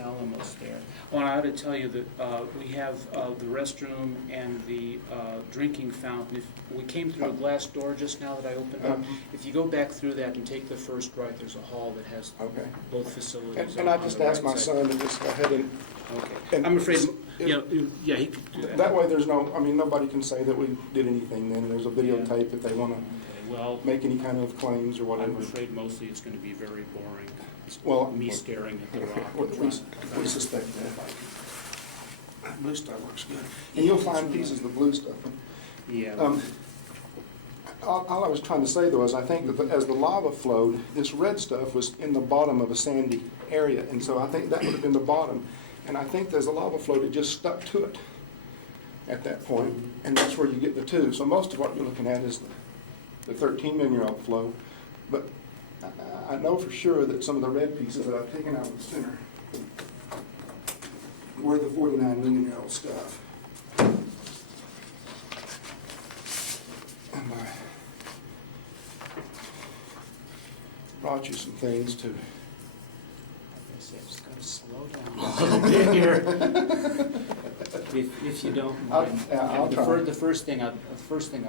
Alamos there. Well, I ought to tell you that we have the restroom and the drinking fountain. If we came through a glass door just now that I opened up. If you go back through that and take the first right, there's a hall that has both facilities. And I just asked my son to just go ahead and... Okay. And I'm afraid, yeah, he could do that. That way there's no, I mean, nobody can say that we did anything then. There's a videotape if they want to Well, make any kind of claims or whatever. I'm afraid mostly it's going to be very boring. It's Well, me staring at the rock. We suspect that. That blue stuff works good. And you'll find pieces of the blue stuff. Yeah. All I was trying to say, though, is I think that as the lava flowed, this red stuff was in the bottom of a sandy area, and so I think that would have been the bottom. And I think as the lava flowed, it just stuck to it at that point, and that's where you get the two. So most of what you're looking at is the 13-million-year-old flow, but I know for sure that some of the red pieces that I've taken out of the center were the 49-million-year-old stuff. And I brought you some things to... I'm just going to slow down a little bit here, if you don't mind. I'll try. The first thing I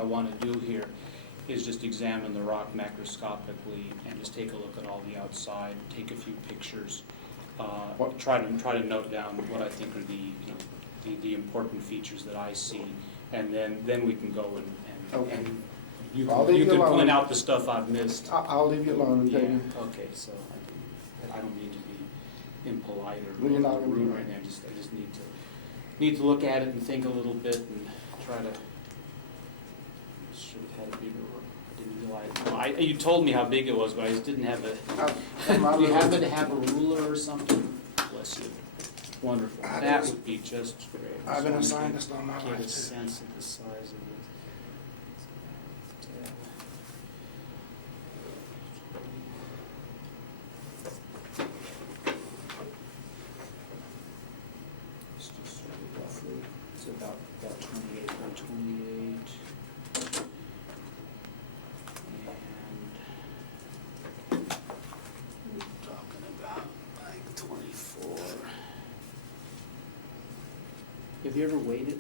want to do here is just examine the rock macroscopically and just take a look at all the outside, take a few pictures, try to note down what I think are the important features that I see, and then we can go and you can point out the stuff I've missed. I'll leave you alone and tell you. Okay, so I don't need to be impolite or You're not rude right now. I just need to look at it and think a little bit and try to. Should have had a bigger. I didn't realize. You told me how big it was, but I just didn't have a. Do you happen to have a ruler or something? Bless you. Wonderful. That would be just great. I've been a scientist all my Get life. a sense of the size of it. It's about 28 by 28. And we're talking about like 24. Have you ever weighed it?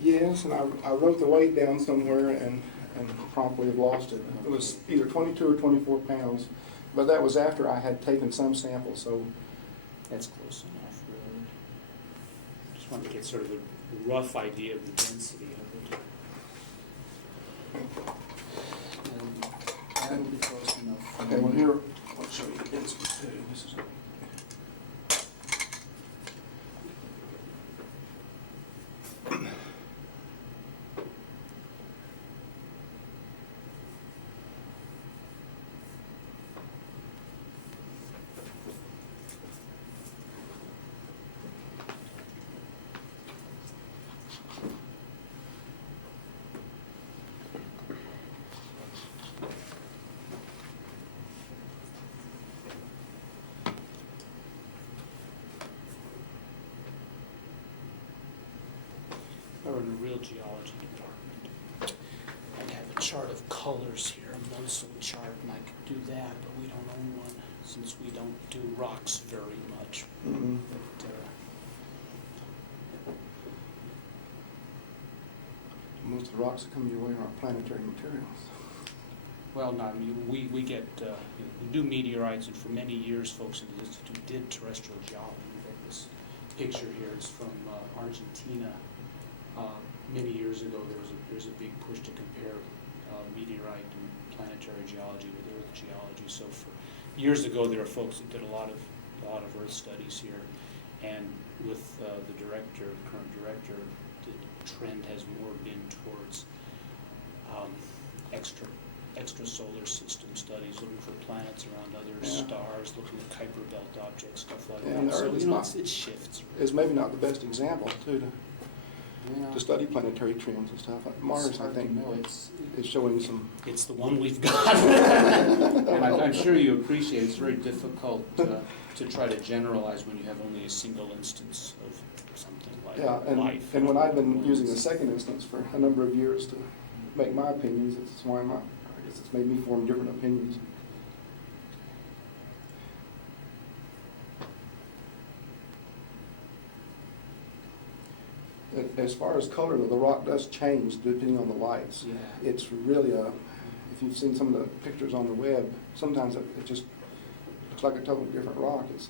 Yes, and I wrote the weight down somewhere and promptly have lost it. It was either 22 or 24 pounds, but that was after I had taken some samples, so. That's close enough, really. Just wanted to get sort of a rough idea of the density of it. That'll be close enough. Okay, well here, I'll show you the density too. This is Or in a real geology department. I'd have a chart of colors here, a noticeable chart, and I could do that, but we don't own one since we don't do rocks very much. Mm-hmm. But, most of the rocks that come your way are planetary materials. well, no, I mean, we get, we do meteorites, and for many years, folks in the Institute did terrestrial geology. We've got this picture here. It's from Argentina. Many years ago, there's a big push to compare meteorite and planetary geology with Earth geology. So for years ago, there were folks that did a lot of Earth studies here, and with the current director, the trend has more been towards extrasolar system studies, looking for planets around other stars, looking at Kuiper belt objects, stuff like that. So it shifts. It's maybe not the best example too to study planetary trends and stuff. Like Mars, I think, is showing some. It's the one we've got, and I'm sure you appreciate it's very difficult to try to generalize when you have only a single instance of something like life. And when I've been using the second instance for a number of years to make my opinions, it's why I guess it's made me form different opinions. As far as color, the rock does change depending on the lights. Yeah. It's really if you've seen some of the pictures on the web, sometimes it just looks like a totally different rock. It's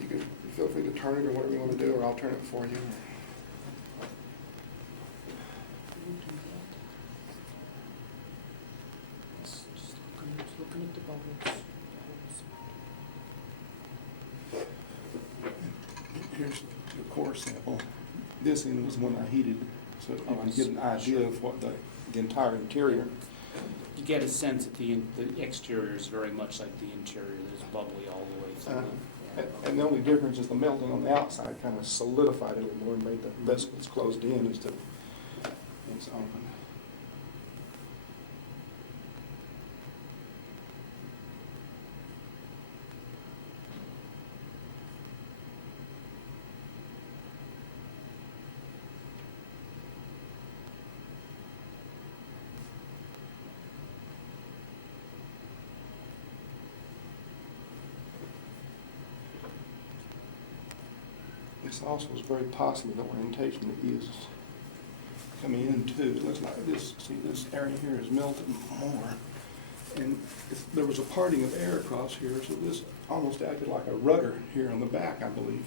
you can feel free to turn it or whatever you want to do, or I'll turn it for you. Just looking at the bubbles. Here's the core sample. This end was one I heated, so you can get an idea of what the entire interior. You get a sense that the exterior is very much like the interior. There's bubbly all the way through. And the only difference is the melting on the outside kind of solidified it a little more and made the vesicles closed in instead of it's open. This also is very possibly the orientation it uses coming in too. It looks like this. See, this area here is melted more, and there was a parting of air across here, so this almost acted like a rudder here on the back, I believe.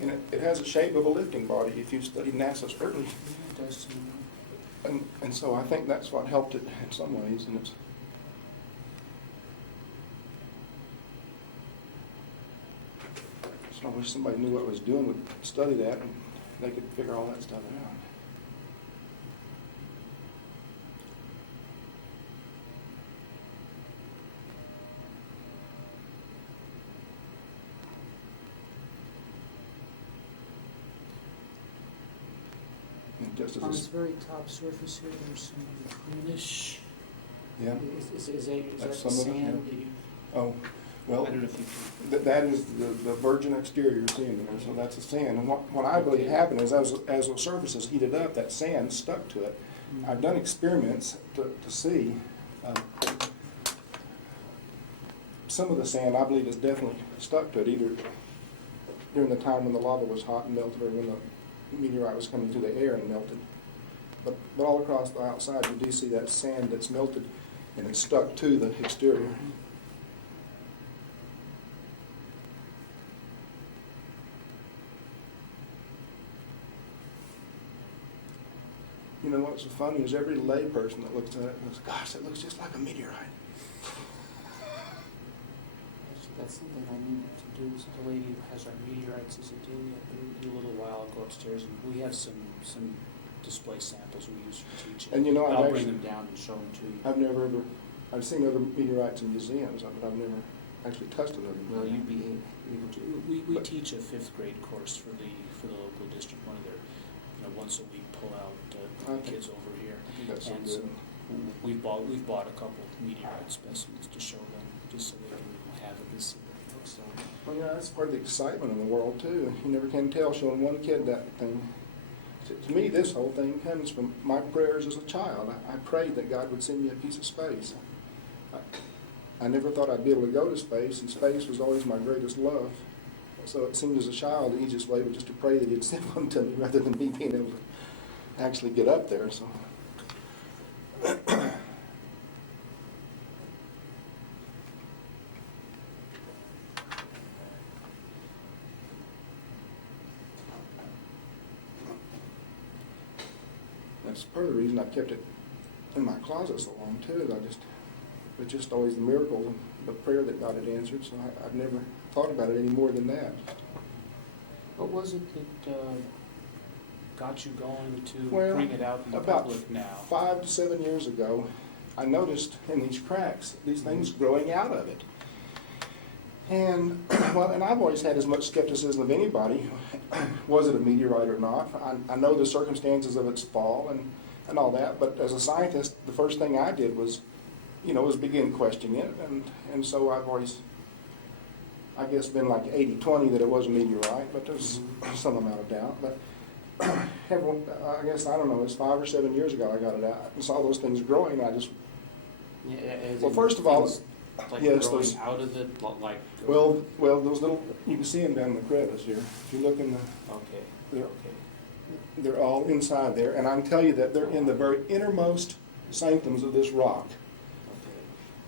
And it has the shape of a lifting body if you study NASA's early. Yeah, it does seem. And so I think that's what helped it in some ways, and it's. I wish somebody knew what it was doing, would study that, and they could figure all that stuff out. And just On as this very top surface here, there's some greenish. yeah, Is that That's the some of it, sand? yeah. that you- oh, well, I don't know if you that is the virgin exterior you're seeing there, so that's the sand. And what I believe happened is as the surface is heated up, that sand stuck to it. can. I've done experiments to see. Some of the sand, I believe, is definitely stuck to it, either during the time when the lava was hot and melted, or when the meteorite was coming through the air and melted. But all across the outside, you do see that sand that's melted, and it's stuck to the exterior. You know what's so funny is every layperson that looks at it goes, "Gosh, that looks just like a meteorite." That's something I need to do. So the lady who has our meteorites isn't in yet, but in a little while I'll go upstairs and we have some display samples we use for teaching. And you know, I'll bring them down and show them to you. I've seen other meteorites in museums, but I've never actually tested them. Well, you'd be able to. We teach a 5th grade course for the local district. One of their, once a week pull out kids over here. I think that's so And good. so we've bought a couple meteorite specimens to show them, just so they can have it and see what it looks like. Well, yeah, that's part of the excitement in the world too. You never can tell showing one kid that thing. To me, this whole thing comes from my prayers as a child. I prayed that God would send me a piece of space. I never thought I'd be able to go to space, and space was always my greatest love. So it seemed as a child, the easiest way was just to pray that He'd send one to me rather than me being able to actually get up there. So. that's part of the reason I kept it in my closet so long too. It's just always the miracle and the prayer that God had answered, so I've never thought about it any more than that. What was it that got you going to Well, bring it out in the about public now? 5 to 7 years ago, I noticed in these cracks, these things growing out of it. And, well, and I've always had as much skepticism of anybody. Was it a meteorite or not? I know the circumstances of its fall and all that, but as a scientist, the first thing I did was, was begin questioning it. And so I've always, I guess, been like 80-20 that it was a meteorite, but there's some amount of doubt. But I guess, I don't know, it's 5 or 7 years ago I got it out and saw those things growing. I just, Yeah, well, first of all, like yes, growing those, out of it, like. well, those little, you can see them down in the crevice here. If you look in the, Okay. they're, Okay. they're all inside there, and I can tell you that they're in the very innermost sanctums of this rock.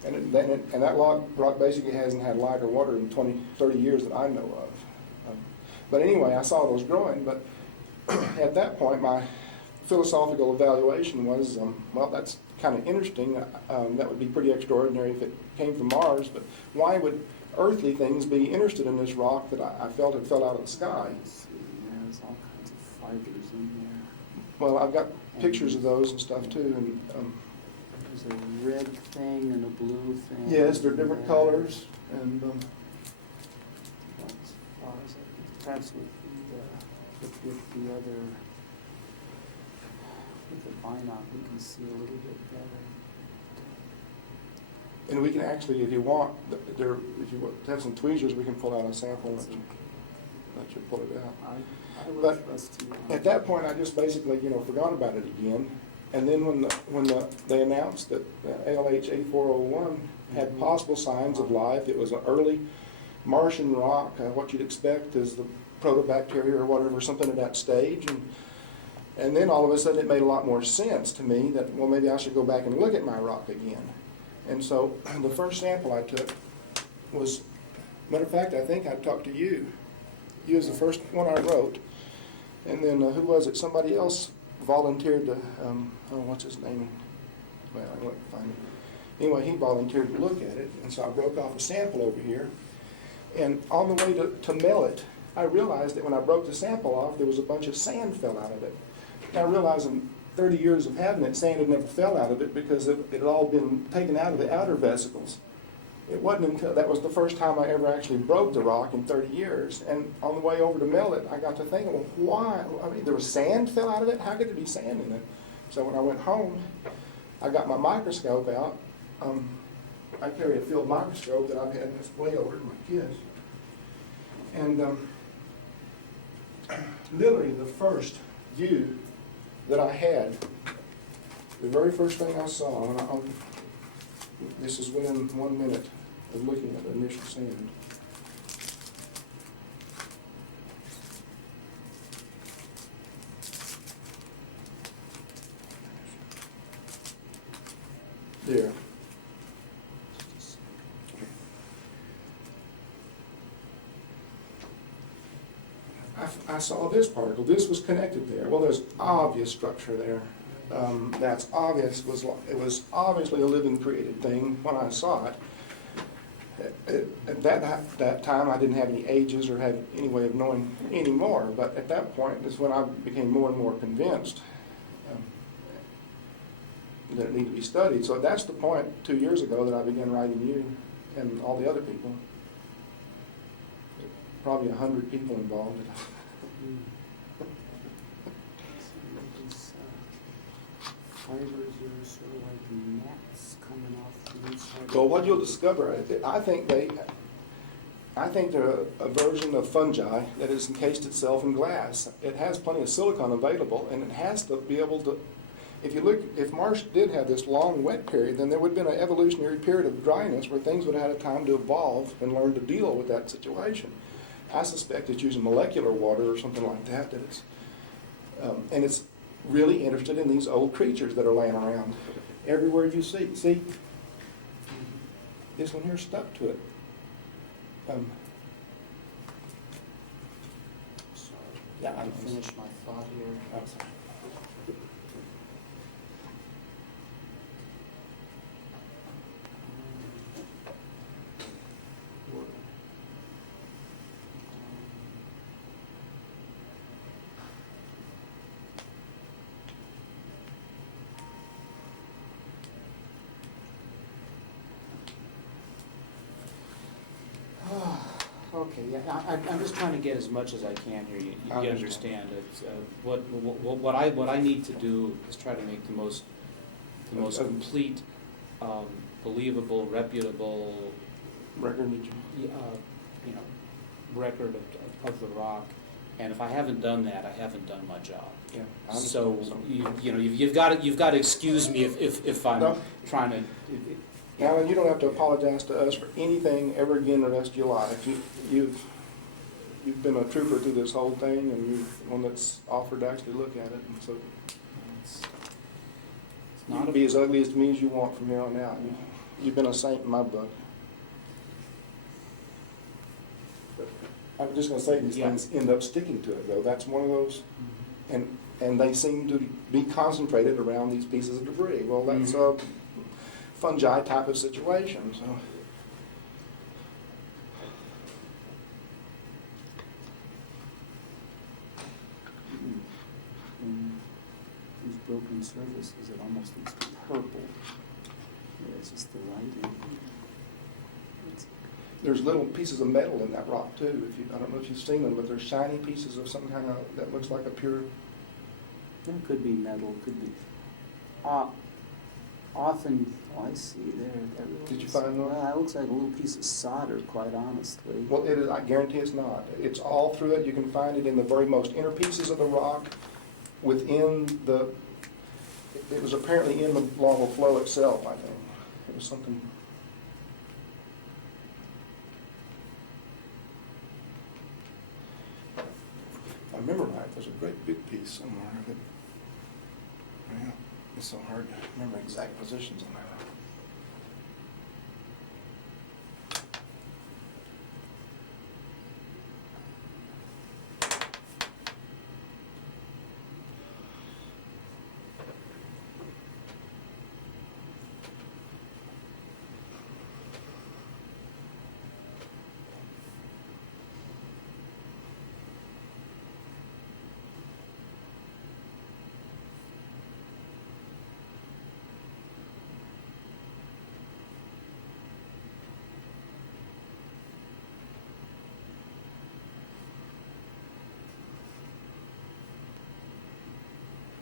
Okay. And that rock basically hasn't had light or water in 20, 30 years that I know of. But anyway, I saw those growing, but at that point, my philosophical evaluation was, well, that's kind of interesting. That would be pretty extraordinary if it came from Mars, but why would earthly things be interested in this rock that I felt had fell out of the sky? There's all kinds of fibers in there. Well, I've got pictures of those and stuff too. And there's a red thing and a blue thing. yes, they're different colors. And As far as perhaps with the other, with the binoc, we can see a little bit better. and we can actually, if you want, if you have some tweezers, we can pull out a sample and let you pull it out. I would But trust you. At that point, I just basically, forgot about it again. And then when they announced that ALH 8401 had possible signs of life, it was an early Martian rock. What you'd expect is the protobacteria or whatever, something at that stage. And then all of a sudden, it made a lot more sense to me that, well, maybe I should go back and look at my rock again. And so the first sample I took was, matter of fact, I think I talked to you. You was the first one I wrote. And then who was it? Somebody else volunteered to, what's his name? Well, I won't find it. Anyway, he volunteered to look at it, and so I broke off a sample over here. And on the way to mail it, I realized that when I broke the sample off, there was a bunch of sand fell out of it. And I realized in 30 years of having it, sand had never fell out of it because it had all been taken out of the outer vesicles. It wasn't until, that was the first time I ever actually broke the rock in 30 years. And on the way over to mail it, I got to thinking, well, why? I mean, there was sand fell out of it? How could there be sand in it? So when I went home, I got my microscope out. I carry a field microscope that I've had this way over to my kids. And literally the first view that I had, the very first thing I saw, and this is within 1 minute of looking at the initial sand. There. I saw this particle. This was connected there. Well, there's obvious structure there. That's obvious. It was obviously a living, created thing when I saw it. At that time, I didn't have any ages or have any way of knowing any more. But at that point is when I became more and more convinced that it needed to be studied. So that's the point 2 years ago that I began writing you and all the other people. Probably 100 people involved. Fibers are sort of like gnats coming off the inside. Well, what you'll discover, I think they're a version of fungi that has encased itself in glass. It has plenty of silicon available, and it has to be able to. If Mars did have this long wet period, then there would have been an evolutionary period of dryness where things would have had time to evolve and learn to deal with that situation. I suspect it's using molecular water or something like that. And it's really interested in these old creatures that are laying around. Everywhere you see, this one here stuck to it. Sorry, Yeah, I finished my thought here. Oh, sorry. Okay, yeah, I'm just trying to get as much as I can here, you I understand. It's, what I need to do is try to make the most complete, believable, reputable, Record that you, you know, record of the rock. And if I haven't done that, I haven't done my job. yeah. I So, understand. you've got to excuse me if I'm No. trying to. Alan, you don't have to apologize to us for anything ever again the rest of your life. You've been a trooper through this whole thing, and you're one that's offered to actually look at it, and so It's you not can be as ugly as to me as you want from here on out. You've been a saint in my book. But I'm just going to say these Yeah. things end up sticking to it, though. That's one of those, Mhm. and they seem to be concentrated around these pieces of debris. Well, that's a fungi type of situation. So. These broken surfaces, it almost looks purple. Yeah, it's just the lighting. There's little pieces of metal in that rock too. I don't know if you've seen them, but there's shiny pieces of some kind of that looks like a pure. It could be metal, could be. Often, I see there. That really Did you is- find one? Well, that looks like a little piece of solder, quite honestly. Well, it is. I guarantee it's not. It's all through it. You can find it in the very most inner pieces of the rock, within the. It was apparently in the lava flow itself. I think it was something. If I remember right, there's a great big piece somewhere that. Well, it's so hard to remember exact positions on that.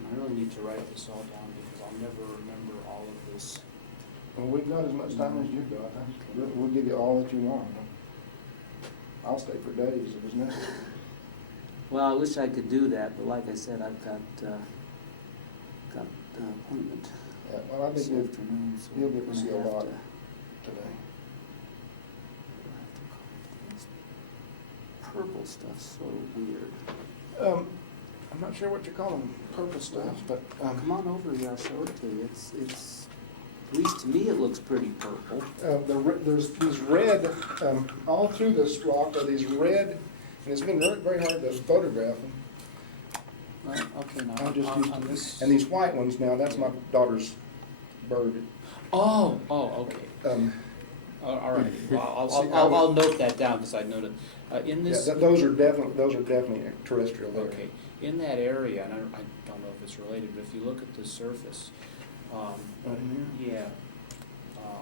I really need to write this all down because I'll never remember all of this. Well, we've got as much time as you've got. We'll give you all that you want. I'll stay for days if it's necessary. Well, I wish I could do that, but like I said, I've got appointment Yeah, well, I this think afternoon, so you'll we're get to gonna see a have lot to- today. This purple stuff's so weird. I'm not sure what you're calling purple stuff, but Come on over here, I'll show it to you. It's at least to me it looks pretty purple. there's these red, all through this rock are these red, and it's been very hard to photograph them. Well, okay, now, I'm just on used to this. this. And these white ones now, that's my daughter's bird. Oh, okay. All right. Well, See, I'll note that down because I noted, in Yeah, this. those are definitely terrestrial there. Okay, in that area, and I don't know if it's related, but if you look at the surface, Right here. yeah,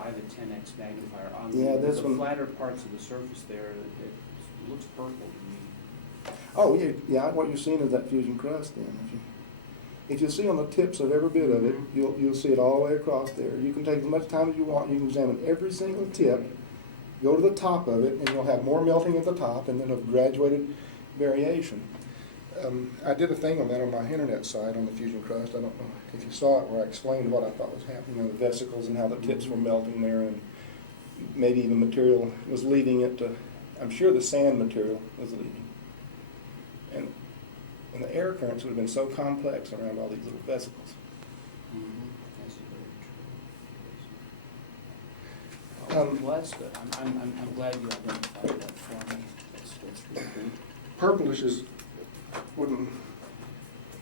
I have a 10x magnifier. On Yeah, this the one- flatter parts of the surface there, it looks purple to me. Oh, yeah, what you're seeing is that fusion crust then. If you see on the tips of every bit of it, you'll see it all the way across there. You can take as much time as you want, you can examine every single tip, go to the top of it, and you'll have more melting at the top and then a graduated variation. I did a thing on that on my internet site on the fusion crust. I don't know if you saw it, where I explained what I thought was happening, the vesicles and how the tips were melting there, and maybe even material was leaving it to, I'm sure the sand material was leaving. And the air currents would have been so complex around all these little vesicles. That's very true. Well, that's good. I'm glad you identified that for me. That's really good. Purplish is,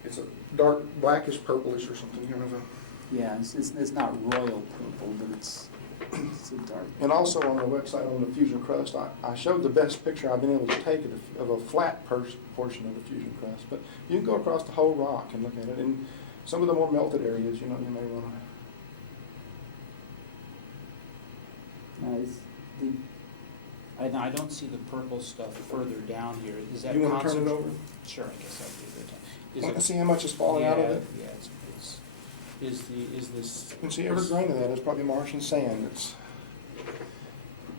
it's a dark blackish purplish or something, kind of a. Yeah, it's not royal purple, but it's a dark. And also on the website on the fusion crust, I showed the best picture I've been able to take of a flat portion of the fusion crust. But you can go across the whole rock and look at it. And some of the more melted areas, you may want to. Nice. I don't see the purple stuff further down here. Is that You want to turn it concent- over? Sure, I guess that'd be a good time. Want to see how much is falling out of it? Yeah, is this? You can see every grain of that is probably Martian sand.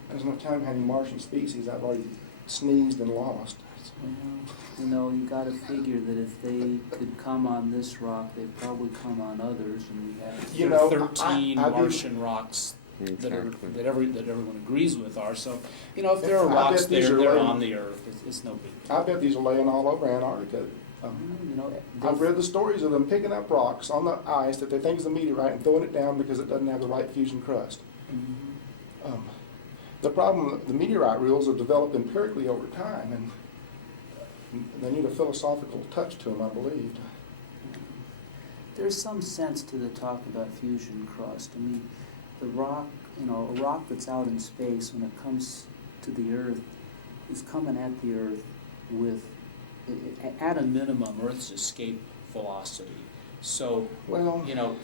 There's no time how many Martian species I've already sneezed and lost. Well, you gotta figure that if they could come on this rock, they'd probably come on others, and we have. You know, 13 I do- Martian rocks that everyone agrees with are, so, if there are I bet rocks these there, are they're laying- on the Earth, it's no big deal. I bet these are laying all over Antarctica. I've read the stories of them picking up rocks on the ice that they think is a meteorite and throwing it down because it doesn't have the right fusion crust. Mhm. The problem, the meteorite rules have developed empirically over time, and they need a philosophical touch to them, I believe. There's some sense to the talk about fusion crust. I mean, the rock, a rock that's out in space, when it comes to the Earth, is coming at the Earth with, At a minimum, Earth's escape velocity. So, Well,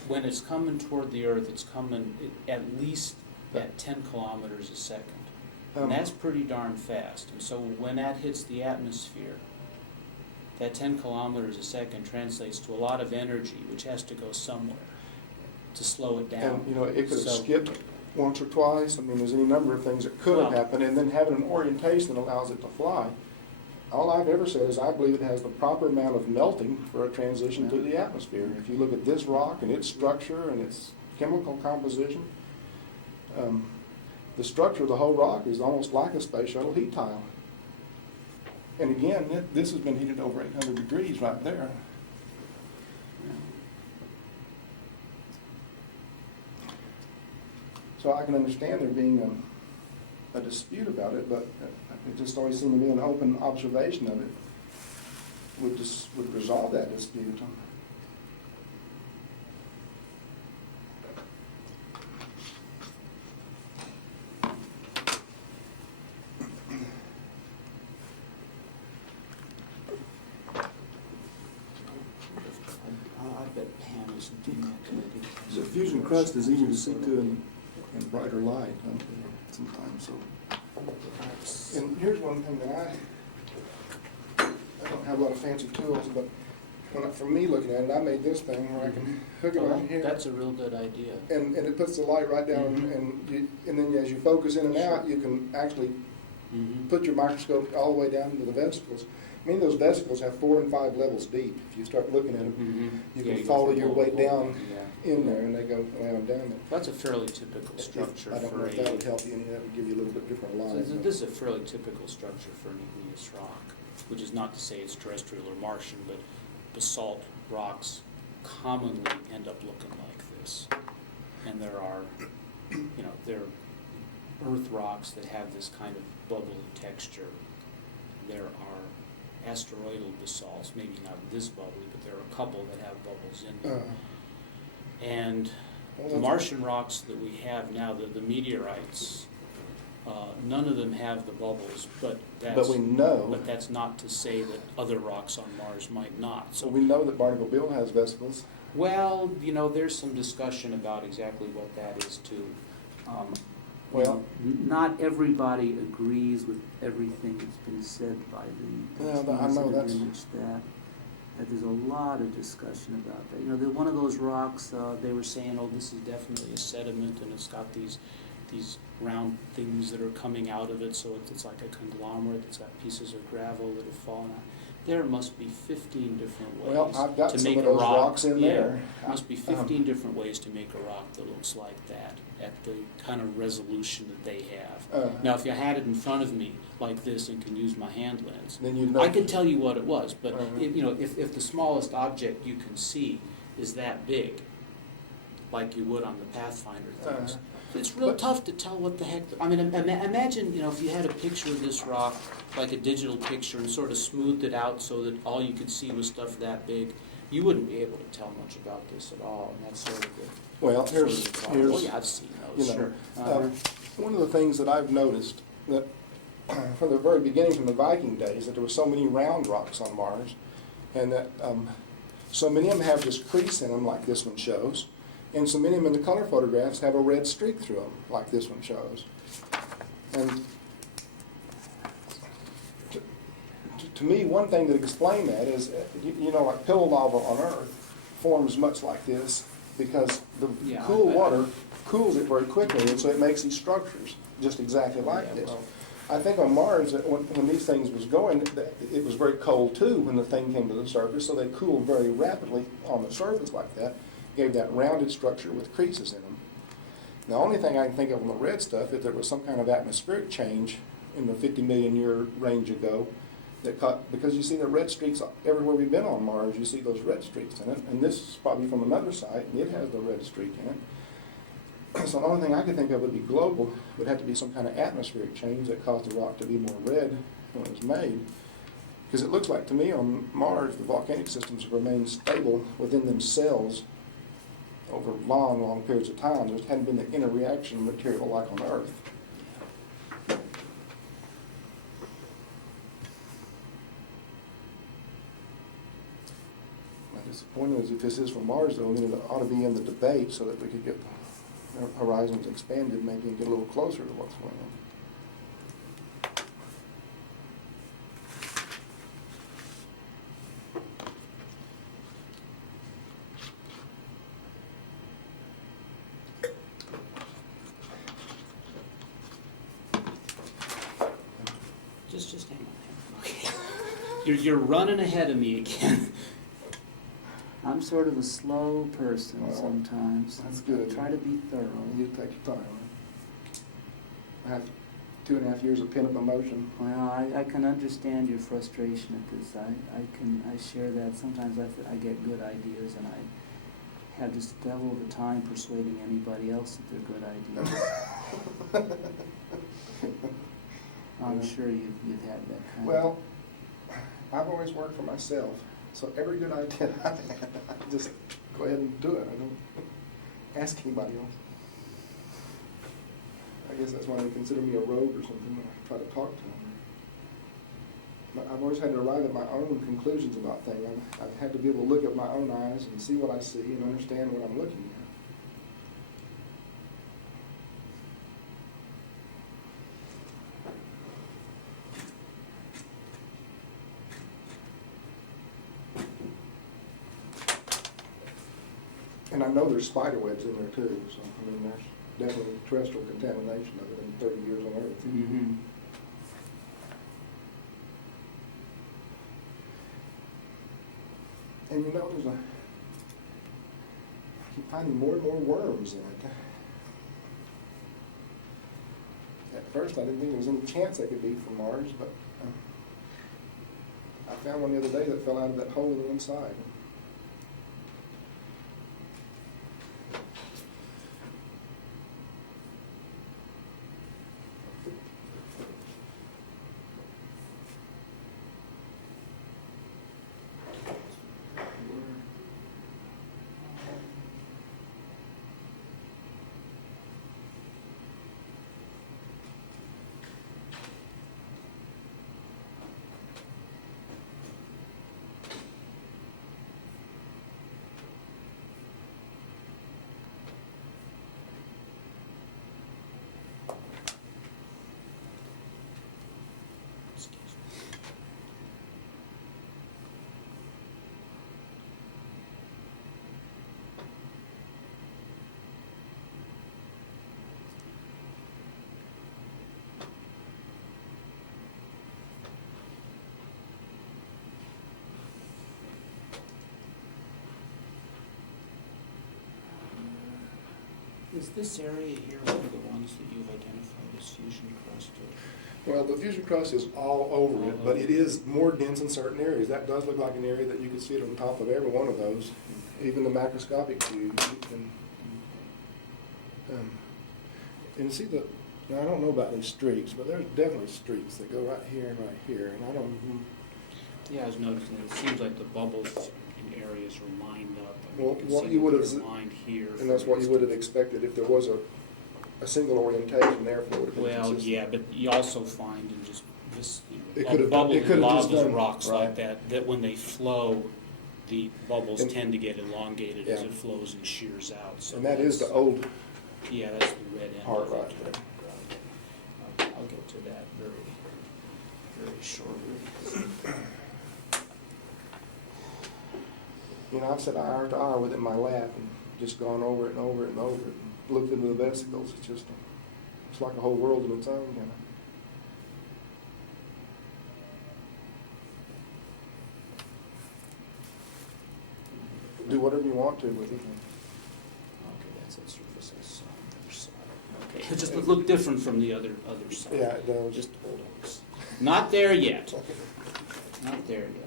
when it's coming toward the Earth, it's coming at least at 10 kilometers a second. And that's pretty darn fast. And so when that hits the atmosphere, that 10 kilometers a second translates to a lot of energy, which has to go somewhere to slow it down. and, it could have So- skipped once or twice. I mean, there's any number of things that could have Well- happened, and then having an orientation that allows it to fly. All I've ever said is I believe it has the proper amount of melting for a transition to the atmosphere. If you look at this rock and its structure and its chemical composition, the structure of the whole rock is almost like a space shuttle heat tile. And again, this has been heated over 800 degrees right there. So I can understand there being a dispute about it, but it just always seemed to me an open observation of it would resolve that dispute. I bet Pam isn't doing that. The fusion crust is easy to see to in brighter light sometimes. So, and here's one thing that I don't have a lot of fancy tools, but for me looking at it, I made this thing where I can hook it right here, That's a real good idea. and it puts the light right down, Mhm. and then as you focus in and out, you can actually Mhm. put your microscope all the way down into the vesicles. I mean, those vesicles have 4 and 5 levels deep. If you start looking at them, Mhm. you Yeah, can go follow through your the way whole- down Yeah. in there, and they go down there. That's a fairly typical structure I don't know for if that would help you any, that would give you a little bit different line. So this is a fairly typical structure for an igneous rock, which is not to say it's terrestrial or Martian, but basalt rocks commonly end up looking like this. And there are, there are earth rocks that have this kind of bubbly texture. There are asteroidal basalts, maybe not this bubbly, but there are a couple that have bubbles in them. And Well, the that's- Martian rocks that we have now, the meteorites, none of them have the bubbles, but But we know, that's not to say that other rocks on Mars might not. so So, we know that Barnacle Bill has vesicles. well, there's some discussion about exactly what that is too. Well, Not everybody agrees with everything that's been said by the Well, I know that's- that there's a lot of discussion about that. One of those rocks, They were saying, oh, this is definitely a sediment, and it's got these round things that are coming out of it, so it's like a conglomerate. It's got pieces of gravel that have fallen out. There must be 15 different ways well, I've got to some make of a those rock. rocks in Yeah, there. must be 15 different ways to make a rock that looks like that at the kind of resolution that they have. Now, if you had it in front of me like this and can use my hand lens, Then you'd know. I could tell you what it was. But Uh-huh. if the smallest object you can see is that big, like you would on the Pathfinder things, it's real But- tough to tell what the heck. I mean, imagine if you had a picture of this rock, like a digital picture, and sort of smoothed it out so that all you could see was stuff that big. You wouldn't be able to tell much about this at all, and that's sort of the Well, sort here's, of the problem. Oh yeah, I've seen those. Sure. one of the things that I've noticed that from the very beginning, from the Viking days, that there were so many round rocks on Mars, and that so many of them have just crease in them, like this one shows, and so many of them in the color photographs have a red streak through them, like this one shows. And to me, one thing that explains that is, you know, like pillow lava on Earth forms much like this because the Yeah, cool water cools it very quickly, and so it makes these structures just exactly like Yeah, this. well- I think on Mars, that when these things was going, it was very cold too when the thing came to the surface, so they cooled very rapidly on the surface like that, gave that rounded structure with creases in them. The only thing I can think of on the red stuff, if there was some kind of atmospheric change in the 50 million year range ago, that caught, because you see the red streaks everywhere we've been on Mars, you see those red streaks in it, and this is probably from another site, and it has the red streak in it. So the only thing I could think of would be global, would have to be some kind of atmospheric change that caused the rock to be more red when it was made. Because it looks like to me on Mars, the volcanic systems have remained stable within themselves over long, long periods of time. There hadn't been the interreaction of material like on Earth. My disappointment is if this is from Mars, though, then it ought to be in the debate so that we could get the horizons expanded, maybe, and get a little closer to what's going on. Just hang on. Okay. You're running ahead of me again. I'm sort of a slow person Well, sometimes. that's good. I try to be thorough. You take your time. I have 2.5 years of pent-up emotion. Well, I can understand your frustration at this. I share that. Sometimes I get good ideas and I have just a devil of a time persuading anybody else that they're good ideas. I'm sure you've had that kind of... Well, I've always worked for myself, so every good idea I've had, I just go ahead and do it. I don't ask anybody else. I guess that's why they consider me a rogue or something when I try to talk to them. But I've always had to arrive at my own conclusions about things. I've had to be able to look at my own eyes and see what I see and understand what I'm looking at. And I know there's spider webs in there too, so I mean, there's definitely terrestrial contamination of it in 30 years on Earth. Mm-hmm. And you know, I keep finding more and more worms in it. At first, I didn't think there was any chance they could be from Mars, but I found one the other day that fell out of that hole in the inside. Excuse me. Is this area here one of the ones that you've identified as fusion crust? Well, the fusion crust is all over it, but it is more dense in certain areas. That does look like an area that you could see it on top of every one of those, even the macroscopic view. And see the, now I don't know about these streaks, but there's definitely streaks that go right here and right here, and I don't. Yeah, I was noticing that it seems like the bubbles in areas are lined up. I mean, Well, can what see you that would have, they're lined here. and that's for what you would have instance. expected if there was a single orientation there, for it would have been Well, consistent. yeah, but you also find in just this, It you could know, have- bubble it could have just lavas done- rocks right. like that when they flow, the bubbles And- tend to get elongated as Yeah. it flows and shears out. So And that is the that's- old Yeah, that's the red end. part of it. right there. I'll get to that very very shortly. You know, I've sat hour to hour with it in my lap and just gone over it and over it and over it and looked into the vesicles. It's just, it's like a whole world in its own, you know. Do whatever you want to with it. Okay, that's its surface on the other side. Okay, it just look different from the other side. Yeah, it does. Just hold on. Not there yet. Not there yet.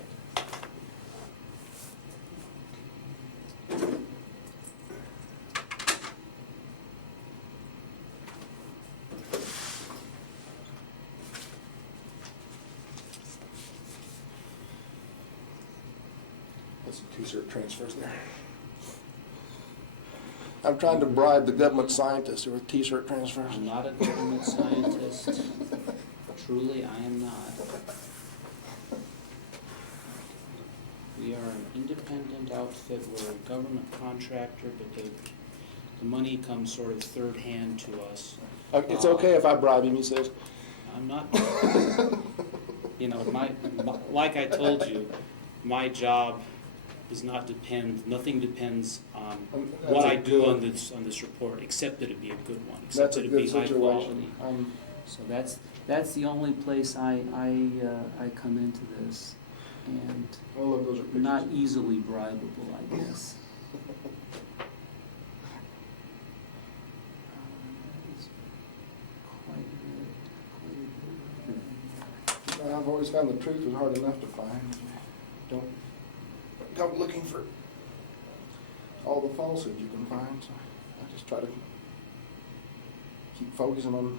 That's some t-shirt transfers there. I'm trying to bribe the government scientists who are t-shirt transfers. I'm not a government scientist. Truly, I am not. We are an independent outfit. We're a government contractor, but the money comes sort of third hand to us. It's okay if I bribe him, he says. I'm not, you know, like I told you, my job does not depend, nothing depends on what I do on this report, except that it be a good one, except That's a that it be good high quality. situation. So that's the only place I come into this, and Oh, look, those are pictures. not easily bribable, I guess. It's quite a bit. I've always found the truth was hard enough to find. Don't go looking for all the falsehoods you can find. So I just try to keep focusing on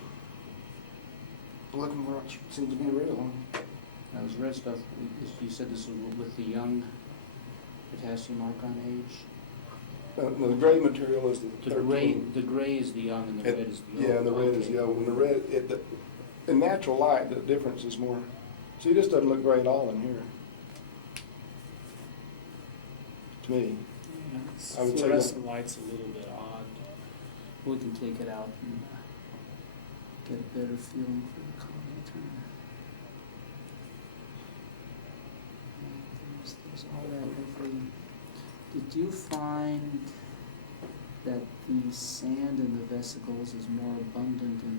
looking for what seems to be real. Now, this red stuff, you said this was with the young potassium argon age? The gray material is the The 13. gray is the young and the red is the old. Yeah, and the red is the old. And the red, in natural light, the difference is more. See, this doesn't look gray at all in here. To me. Yeah, I would say fluorescent light's a little bit odd. We can take it out and get a better feeling for the commenter. There's all that lovely. Did you find that the sand in the vesicles is more abundant in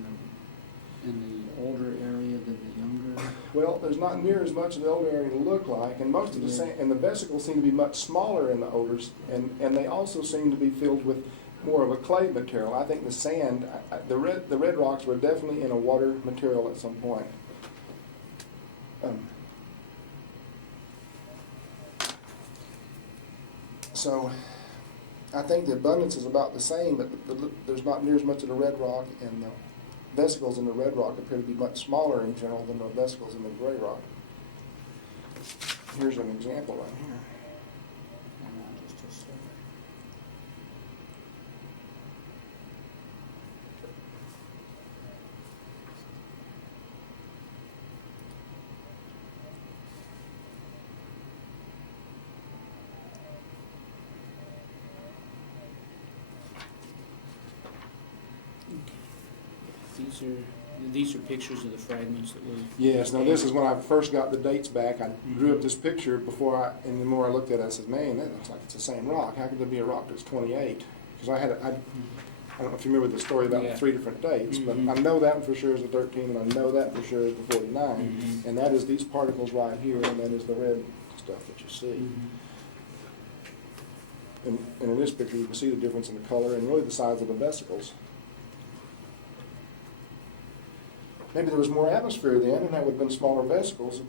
the older area than the younger? Well, there's not near as much of the older area to look like, and most of the Yeah. sand, and the vesicles seem to be much smaller in the odors, and they also seem to be filled with more of a clay material. I think the sand, the red rocks were definitely in a water material at some point. So, I think the abundance is about the same, but there's not near as much of the red rock, and the vesicles in the red rock appear to be much smaller in general than the vesicles in the gray rock. Here's an example right here. Hang on just a second. These are pictures of the fragments that were. Yes, now this is when I first got the dates back. I drew up this picture before and the more I looked at it, I said, man, that looks like it's the same rock. How could there be a rock that's 28? Because I don't know if you remember the story about the 3 different dates, but I know that one for sure is the 13, and I know that for sure is the 49, and that is these particles right here, and that is the red stuff that you see. And in this picture, you can see the difference in the color and really the size of the vesicles. Maybe there was more atmosphere then, and that would have been smaller vesicles, have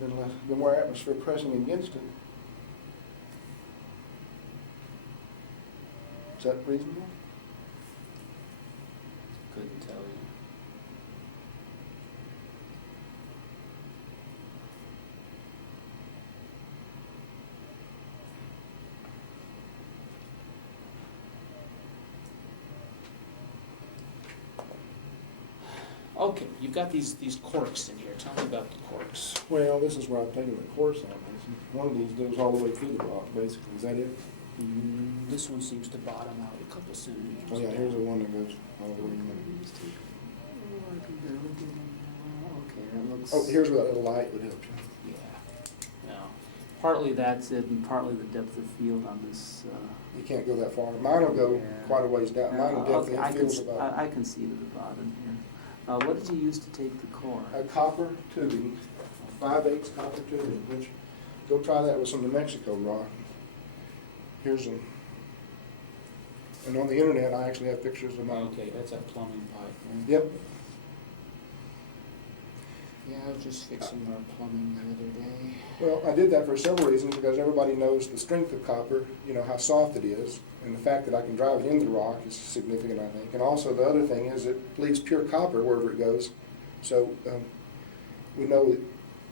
been more atmosphere pressing against it. Is that reasonable? Couldn't tell you. Okay, you've got these corks in here. Tell me about the corks. Well, this is where I've taken the course on this. One of these goes all the way through the rock, basically. Is that it? This one seems to bottom out a couple centimeters. Oh yeah, here's the one that goes all the way in. Okay, that looks. Oh, here's where that little light would help you. Yeah. Now, partly that's it, and partly the depth of field on this. You can't go that far. Mine will go Yeah. quite a ways down. Mine will Okay, definitely I can, field's about I can see to the bottom here. What did you use to take the core? a copper tubing, 5/8 copper tubing, which, go try that with some New Mexico rock. Here's them. And on the internet, I actually have pictures of mine. Okay, that's that plumbing pipe, right? Yep. Yeah, I was just fixing our plumbing the other day. Well, I did that for several reasons, because everybody knows the strength of copper, you know, how soft it is, and the fact that I can drive it into the rock is significant, I think. And also the other thing is it leaves pure copper wherever it goes. So we know that,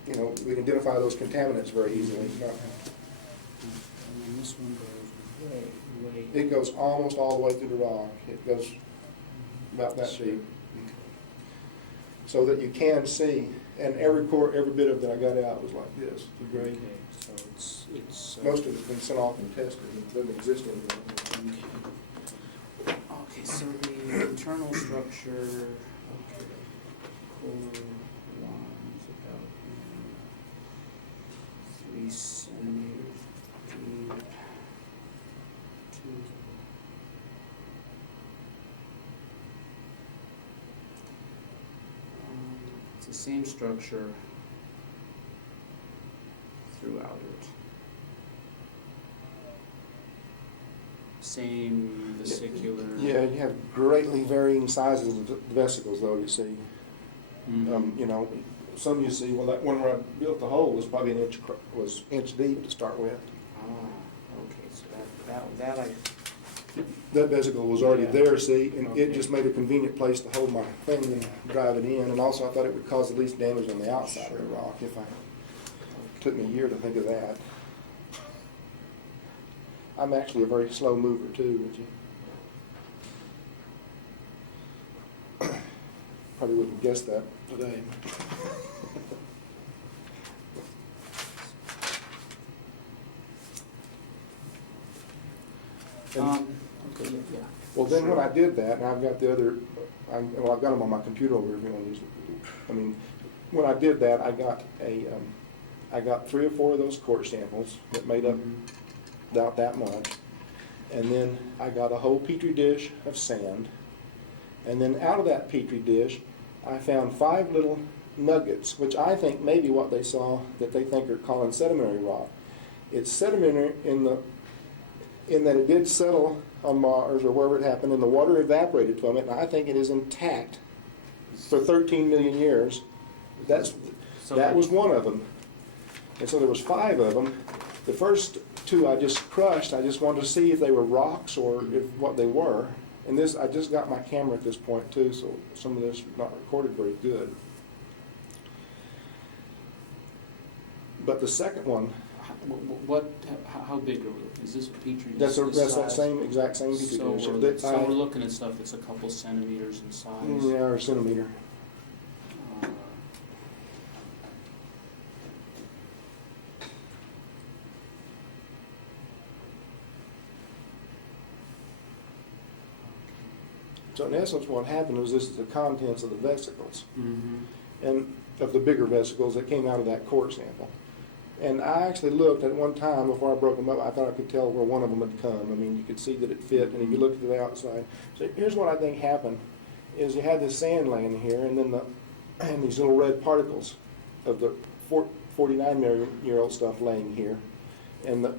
you know, we can identify those contaminants very easily. And then this one goes way. It goes almost all the way through the rock. It goes about that deep. So that you can see, and every core, every bit of that I got out was like this, the grade. Okay, so it's. Most of it's been sent off and tested. It doesn't exist anymore. Okay, so the internal structure, okay, core one is about 3 centimeters deep. It's the same structure throughout it. Same vesicular. Yeah, you have greatly varying sizes of the vesicles, though, you see. Mhm. You know, some you see, well, that one where I built the hole was probably an inch deep to start with. Okay, so that I, That vesicle was already Yeah. there, see, and it Okay. just made a convenient place to hold my thing and drive it in. And also, I thought it would cause the least damage on the outside of the rock if I, took me a year to think of that. I'm actually a very slow mover too, would you? Probably wouldn't have guessed that today. okay, yeah. Well, then when I did that, and I've got the other, I've got them on my computer over here if you want to use it. I mean, when I did that, I got 3 or 4 of those core samples that made up about that much. And then I got a whole petri dish of sand. And then out of that petri dish, I found 5 little nuggets, which I think may be what they saw that they think are calling sedimentary rock. It's sedimentary in that it did settle on Mars or wherever it happened, and the water evaporated from it, and I think it is intact for 13 million years. That was one of them. And so there was 5 of them. The first 2 I just crushed. I just wanted to see if they were rocks or if what they were. And this, I just got my camera at this point too, so some of this is not recorded very good. But the second one, How big are we? Is this a petri dish? that's this that size? exact same petri So dish. we're looking at stuff that's a couple centimeters in size. Yeah, or a centimeter. Uh, So in essence, what happened was this is the contents of the vesicles, mhm. and of the bigger vesicles that came out of that core sample. And I actually looked at one time before I broke them up. I thought I could tell where one of them had come. I mean, you could see that it fit, and if you looked at the outside. So here's what I think happened: is you had this sand laying here, and then and these little red particles of the 49-million-year-old stuff laying here, and the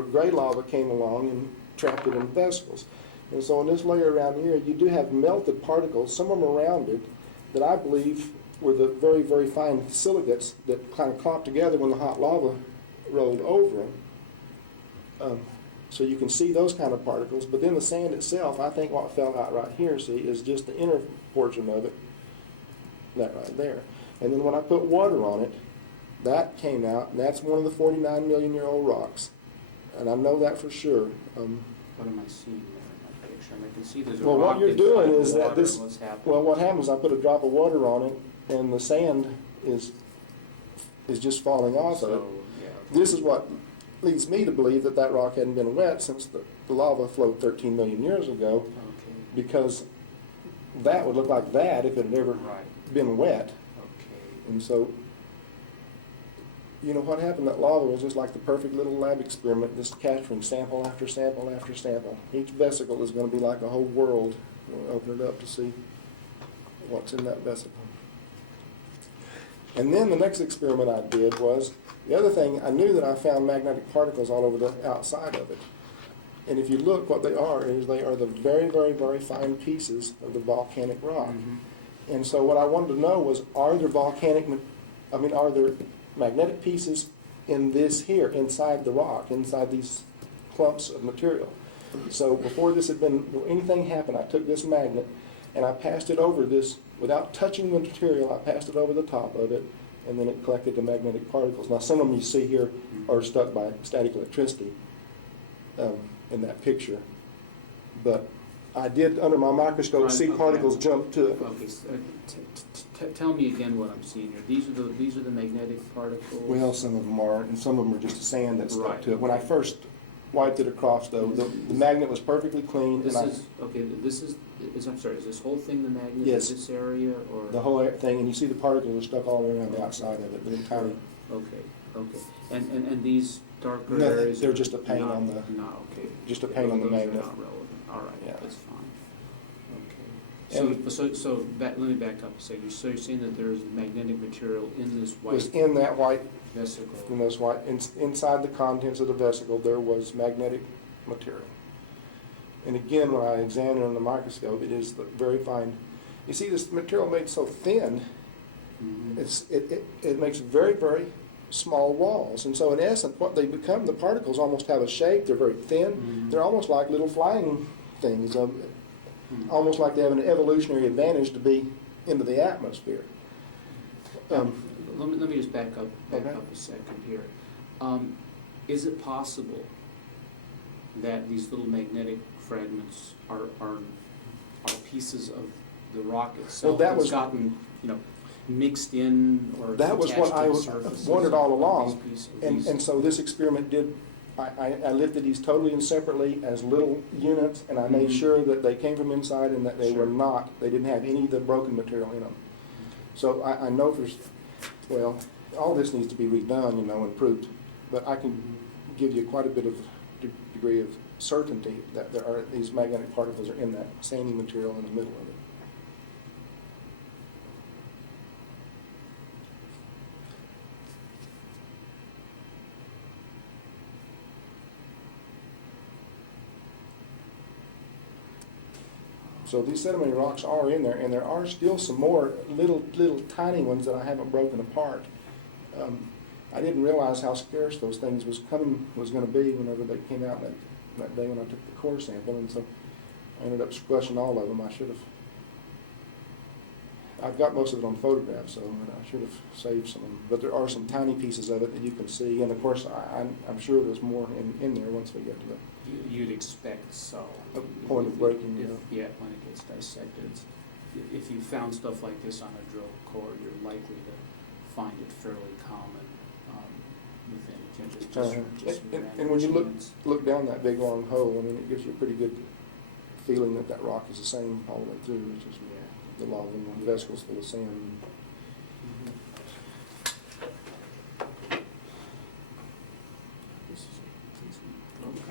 gray lava came along and trapped it in vesicles. And so in this layer around here, you do have melted particles, some of them are rounded, that I believe were the very, very fine silicates that kind of clumped together when the hot lava rolled over them. So you can see those kind of particles. But then the sand itself, I think what fell out right here, see, is just the inner portion of it, that right there. And then when I put water on it, that came out, and that's one of the 49-million-year-old rocks. And I know that for sure. What am I seeing there in my picture? I can see there's a Well, what rock you're inside doing the is that water. this, What's happening? well, what happens, I put a drop of water on it, and the sand is just falling off of it. So, yeah. This is what leads me to believe that that rock hadn't been wet since the lava flowed 13 million years ago, Okay. because that would look like that if it had ever Right. been wet. And so, you know, what happened, that lava was just like the perfect little lab experiment, just capturing sample after sample after sample. Each vesicle is going to be like a whole world. We'll open it up to see what's in that vesicle. And then the next experiment I did was, the other thing, I knew that I found magnetic particles all over the outside of it. And if you look, what they are is they are the very, very, very fine pieces of the volcanic rock. Mm-hmm. And so what I wanted to know was, are there magnetic pieces in this here, inside the rock, inside these clumps of material? So before anything happened, I took this magnet and I passed it over this, without touching the material, I passed it over the top of it, and then it collected the magnetic particles. Now some of them you see here are stuck by static electricity in that picture. But I did, under my microscope, see particles jump to it. Okay, so, tell me again what I'm seeing here. These are the magnetic particles? Well, some of them are, and some of them are just sand that stuck Right. to it. When I first wiped it across, though, the magnet was perfectly clean. This and is, okay, I'm sorry, is this whole thing the magnet? Yes. This area, or? the whole thing, and you see the particles are stuck all around the outside of it, but tiny. Okay. And these darker No, areas? they're just a paint not- on the- No, okay. just a paint on the Those are magnet. not relevant. All right, Yeah. that's fine. Okay. Let me back up a second. So you're saying that there's magnetic material in this Was white in that white, vesicle? in those white, inside the contents of the vesicle, there was magnetic material. And again, when I examined it on the microscope, it is very fine. You see, this material made so thin, Mhm. it makes very, very small walls. And so in essence, what they become, the particles almost have a shape. They're very thin. Mhm. They're almost like little flying things, Mhm. almost like they have an evolutionary advantage to be into the atmosphere. Let me just back up Okay. a second here. Is it possible that these little magnetic fragments are pieces of the rock itself that that's was- gotten, mixed in or That was what attached I to the was- surfaces wondered all of along. these pieces- And, these- and so this experiment did, I lifted these totally and separately as little units, and I made Mhm. sure that they came from inside and that they Sure. were they didn't have any of the broken material in them. So I know all this needs to be redone, improved, but I can give you quite a bit of degree of certainty that these magnetic particles are in that sandy material in the middle of it. So these sedimentary rocks are in there, and there are still some more little tiny ones that I haven't broken apart. I didn't realize how scarce those things was going to be whenever they came out that day when I took the core sample, and so I ended up squashing all of them. I've got most of it on photograph, so I should have saved some of them. But there are some tiny pieces of it that you can see, and of course I'm sure there's more in there once we get to the You'd expect so. The point of breaking, Yeah, when it gets dissected. If you found stuff like this on a drill core, you're likely to find it fairly common within just And when you random chance. look down that big long hole, I mean, it gives you a pretty good feeling that rock is the same all the way through. It's just the lava and the vesicles full of sand. Mhm. This is broken.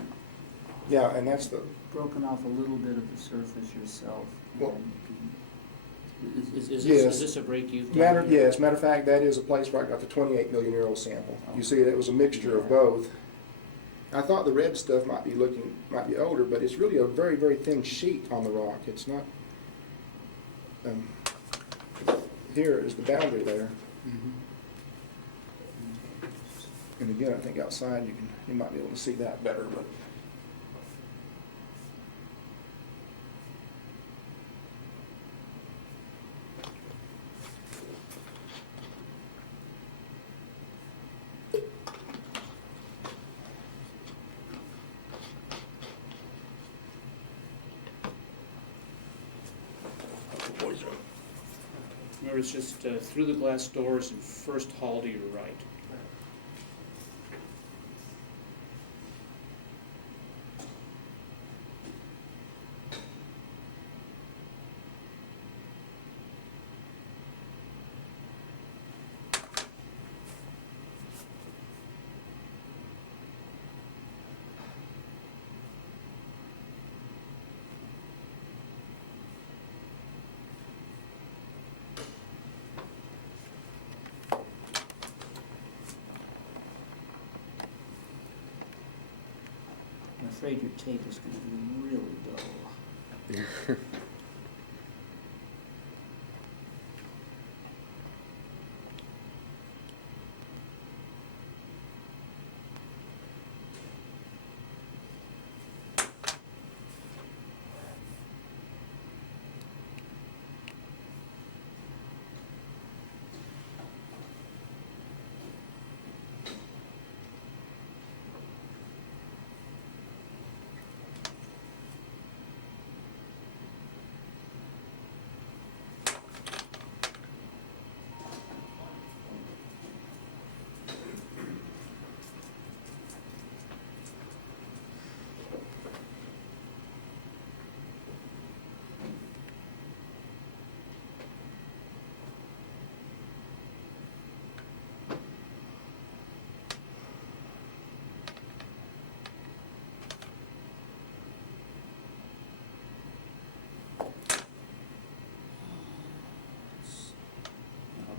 Yeah, and that's the Broken off a little bit of the surface yourself. Well- Is Yes. this a break you've done? matter. here? Yes, matter of fact, that is a place where I got the 28 million year old sample. You see, that was a mixture of both. I thought the red stuff might be older, but it's really a very, very thin sheet on the rock. It's not. Here is the boundary there, Mhm. and again, I think outside you might be able to see that better, but. Remember, it's just through the glass doors and first hall to your right. afraid your tape is going to be really dull.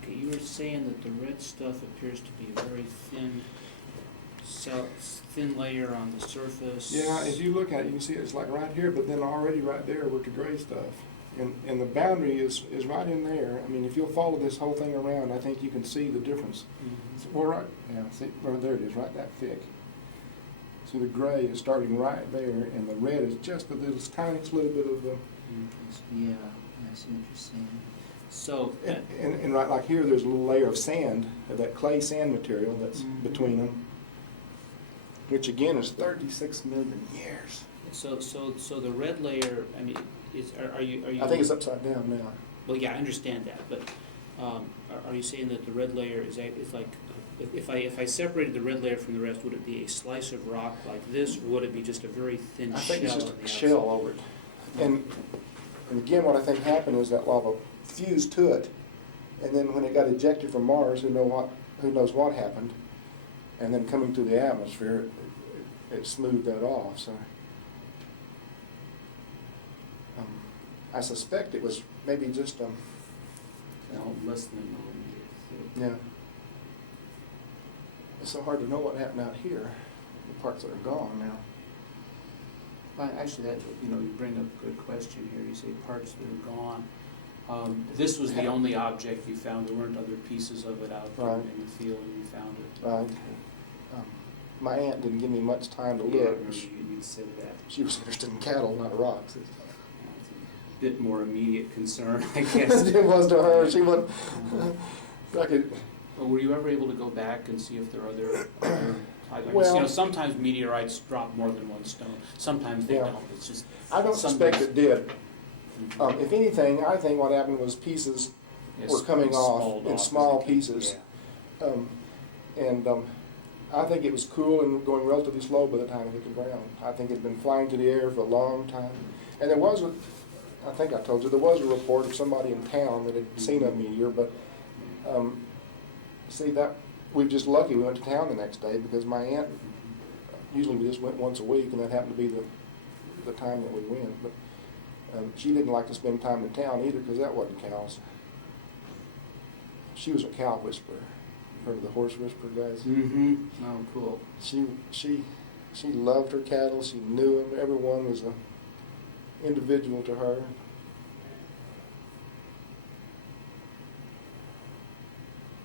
Okay, you were saying that the red stuff appears to be a very thin, thin layer on the surface. Yeah, as you look at it, you can see it's like right here, but then already right there with the gray stuff. And the boundary is right in there. I mean, if you'll follow this whole thing around, I think you can see the difference. Mhm. Well, right, yeah, see, right there it is, right that thick. So the gray is starting right there, and the red is just a little tiniest little bit of the, Yeah, I see what you're saying. So, and right like here, there's a little layer of sand, of that clay sand material that's Mhm. between them, which again is 36 million years. so the red layer, I mean, are you? I think it's upside down now. Well, yeah, I understand that, but are you saying that the red layer is like, if I separated the red layer from the rest, would it be a slice of rock like this, or would it be just a very thin I shell think it's on just the a outside? shell over it. And again, what I think happened is that lava fused to it, and then when it got ejected from Mars, who knows what happened, and then coming through the atmosphere, it smoothed that off. So I suspect it was maybe just No, less than a millimeter thick. yeah. It's so hard to know what happened out here, the parts that are gone now. Well, actually, that, you bring up a good question here. You say parts that are gone. This was the only object you found. There weren't other pieces of it out there Right. in the field when you found it. Right. My aunt didn't give me much time to Yeah, I look. remember you'd said that. She was interested in cattle, not rocks. It's a bit more immediate concern, I guess. It was to her. She wasn't. I could, Well, were you ever able to go back and see if there are other highlights? Well- Sometimes meteorites drop more than one stone. Sometimes they Yeah. don't. It's just. I don't some suspect days- it did. If anything, I think what happened was pieces Yes, were coming off smalled in off, small as they came. pieces. And I think it was cool and going relatively slow by the time it hit the ground. I think it had been flying through the air for a long time. And there was, I think I told you, there was a report of somebody in town that had seen a meteor, but see, that we were just lucky we went to town the next day because my aunt, usually we just went once a week, and that happened to be the time that we went. But she didn't like to spend time in town either because that wasn't cows. She was a cow whisperer. Heard of the horse whisperer guys? Mm-hmm. Oh, cool. She loved her cattle. She knew them. Everyone was an individual to her.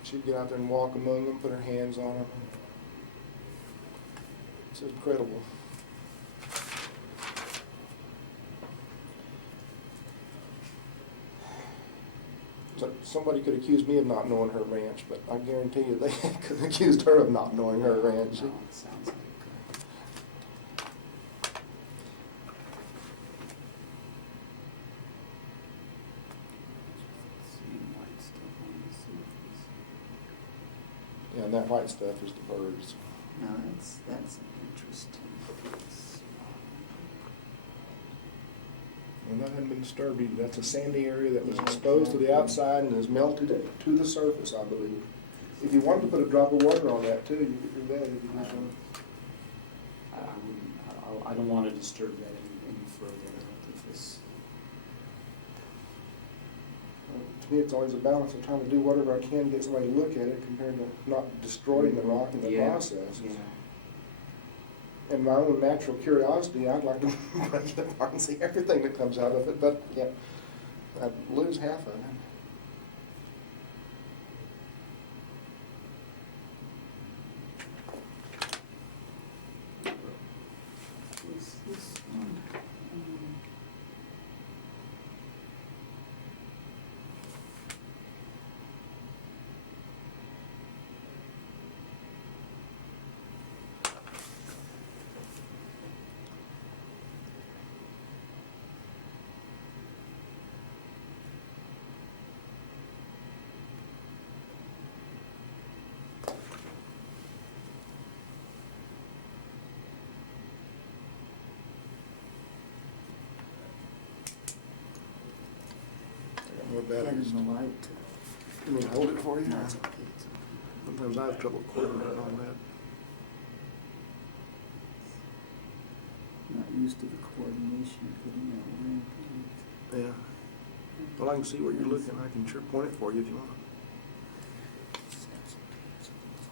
She'd get out there and walk among them, put her hands on them. It's incredible. So somebody could accuse me of not knowing her ranch, but I guarantee you they could have accused her of not knowing her ranch. No, it sounds like. Seeing white stuff on the surface. Yeah, and that white stuff is the birds. No, that's interesting. And that hadn't been disturbed either. That's a sandy area that was Yeah, exposed to the outside and has melted to the surface, I believe. If you wanted to put a drop of water on that too, you could do that if you just want. I don't want to disturb that any further. If this, To me, it's always a balance of trying to do whatever I can to get somebody to look at it compared to not destroying the rock in the Yeah. process. yeah. in my own natural curiosity, I'd like to break it apart and see everything that comes out of it, but yeah, I'd lose half of it. What's this one? I got more batteries. Getting the light. You mean hold it for you? No, it's okay. It's okay. Sometimes I have trouble coordinating on that. Not used to the coordination of putting that lamp in. Yeah. Well, I can see where you're looking. I can sure point it for you if you want. That's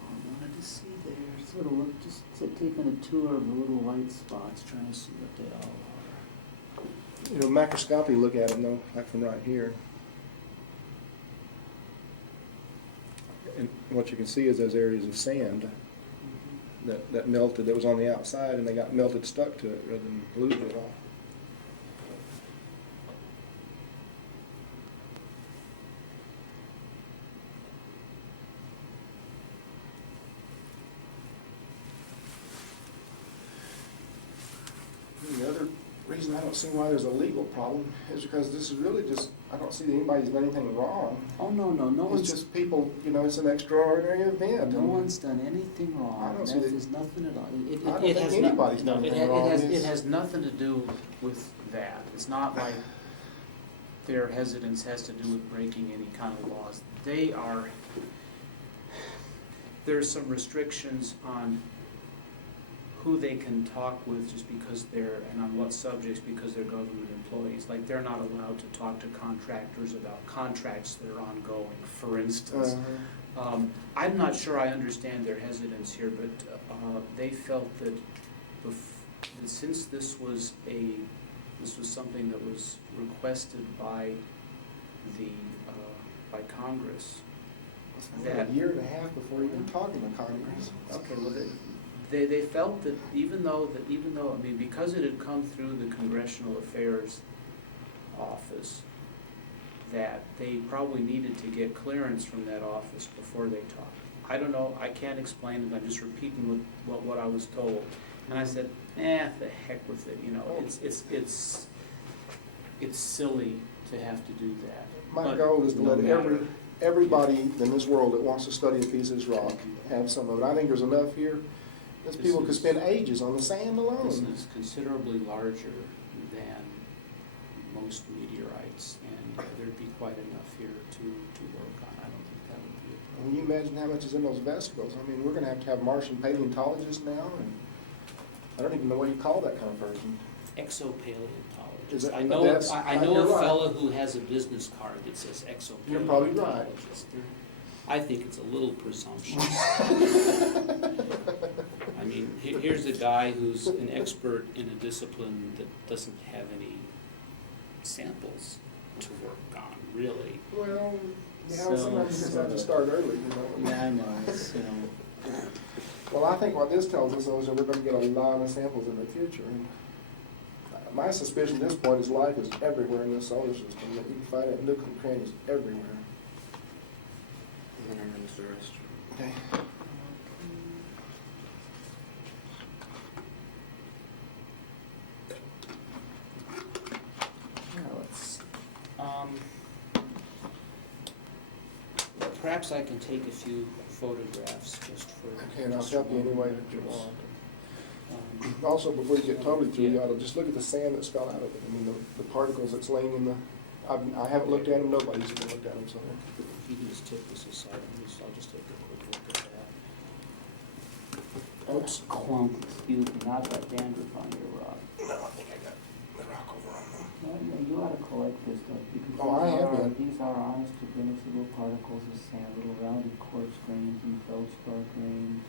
all I wanted to see there. Sort of look, just taking a tour of the little white spots, trying to see what they all are. You know, macroscopy, look at them though, like from right here. And what you can see is those areas of sand that melted, that was on the outside, and they got melted stuck to it rather than lose it all. The other reason I don't see why there's a legal problem is because this is really just, I don't see that anybody's done anything wrong. Oh, no, no It's one's, just people, you know, it's an extraordinary event. no and one's done anything wrong. I don't see that- There's nothing at all. I don't think anybody's done anything wrong. It has nothing to do with that. It's not like their hesitance has to do with breaking any kind of laws. There's some restrictions on who they can talk with just because and on what subjects because they're government employees. Like, they're not allowed to talk to contractors about contracts that are ongoing, for instance. I'm not sure I understand their hesitance here, but they felt that that since this was something that was requested by by Congress, A year and a half before even talking to Congress. okay, well, they felt that even though, I mean, because it had come through the Congressional Affairs Office, that they probably needed to get clearance from that office before they talked. I don't know, I can't explain it, I'm just repeating what I was told. And I said, the heck with it, you know, it's silly to have to do that. My But goal is to no let matter. everybody in this world that wants to study a piece of this rock have some of it. I think there's enough here. These people could spend ages on the sand alone. This is considerably larger than most meteorites, and there'd be quite enough here to work on. I don't think that would be a problem. When you imagine how much is in those vesicles, I mean, we're going to have Martian paleontologists now, and I don't even know what you call that kind of person. Exopaleontologist. Is it- I know that's- I know you're a right. fellow who has a business card that says exopaleontologist. You're probably right. I think it's a little presumptuous. I mean, here's a guy who's an expert in a discipline that doesn't have any samples to work on, really. Well, you know, So sometimes you it's just have to sort of- start early, you know. Yeah, I know, it's, you know, Well, I think what this tells us is that we're going to get a lot of samples in the future. And my suspicion at this point is life is everywhere in this solar system. That you can find it in nooks and crannies everywhere. And then I'm in the rest. Okay. yeah, let's, Perhaps I can take a few photographs just for. Okay, and I'll just help you for any way that you reference. want. Um, Also, before you get totally through, you Yeah. ought to just look at the sand that's fell out of it. I mean, the particles that's laying in the, I haven't looked at them, nobody's even looked at them, so. If you can just take this aside, I'll just take a quick look at that. oops, clump, excuse me, not that dandruff on your rock. No, I think I got the rock over on them. Yeah, you ought to collect this stuff, because Oh, I have been. these are honest to goodness little particles of sand, little rounded quartz grains and feldspar grains.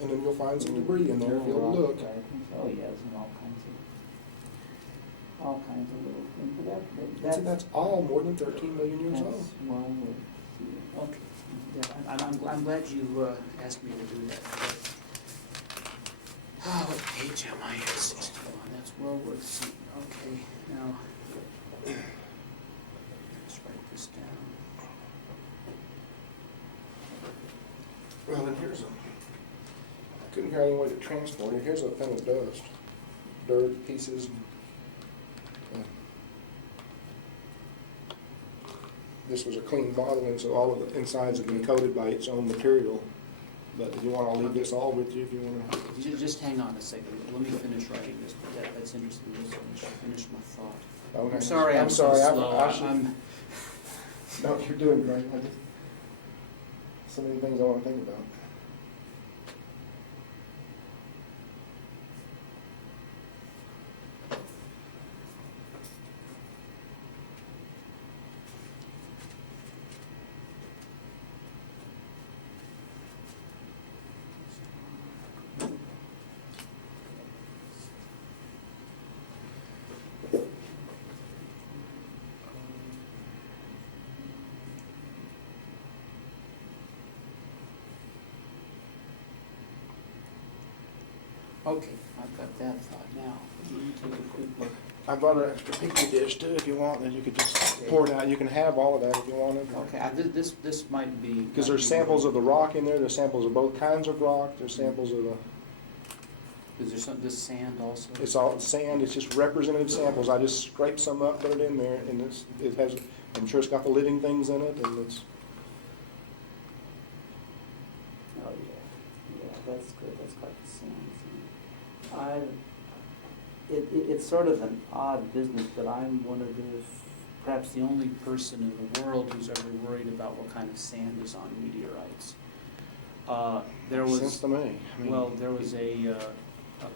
And then you'll find some debris in there if you'll look. Oh, yeah, there's all kinds of little things. But See, that's all more than 13 million years old. that's well worth seeing. Okay. Yeah, I'm glad you asked me to do that. Oh, what page am I at? 61. That's well worth seeing. Okay, now let's write this down. Well, then here's I couldn't figure out any way to transport it. Here's a thing of dust, dirt, pieces. This was a clean bottle, and so all of the insides have been coated by its own material. But if you want, I'll leave this all with you if you want to. Just hang on a second. Let me finish writing this. But that's interesting. Just finish my thought. Okay. I'm sorry. I'm sorry. so slow. I should, no, you're doing great. So many things I want to think about. Okay, I've got that thought now. Let me take a quick look. I brought an extra petri dish too, if you want, and you could just pour it out. You can have all of that if you wanted. Okay, this might be... Because there's samples of the rock in there, there's samples of both kinds of rock, there's samples of the, Is there some, this sand also? it's all sand, it's just representative samples. I just scraped some up, put it in there, and it has, I'm sure it's got the living things in it, and it's, Oh, yeah. Yeah, that's good. That's got the sand. It's sort of an odd business, but I'm one of the, perhaps the only person in the world who's ever worried about what kind of sand is on meteorites. There makes sense was, to me. I mean, well, there was a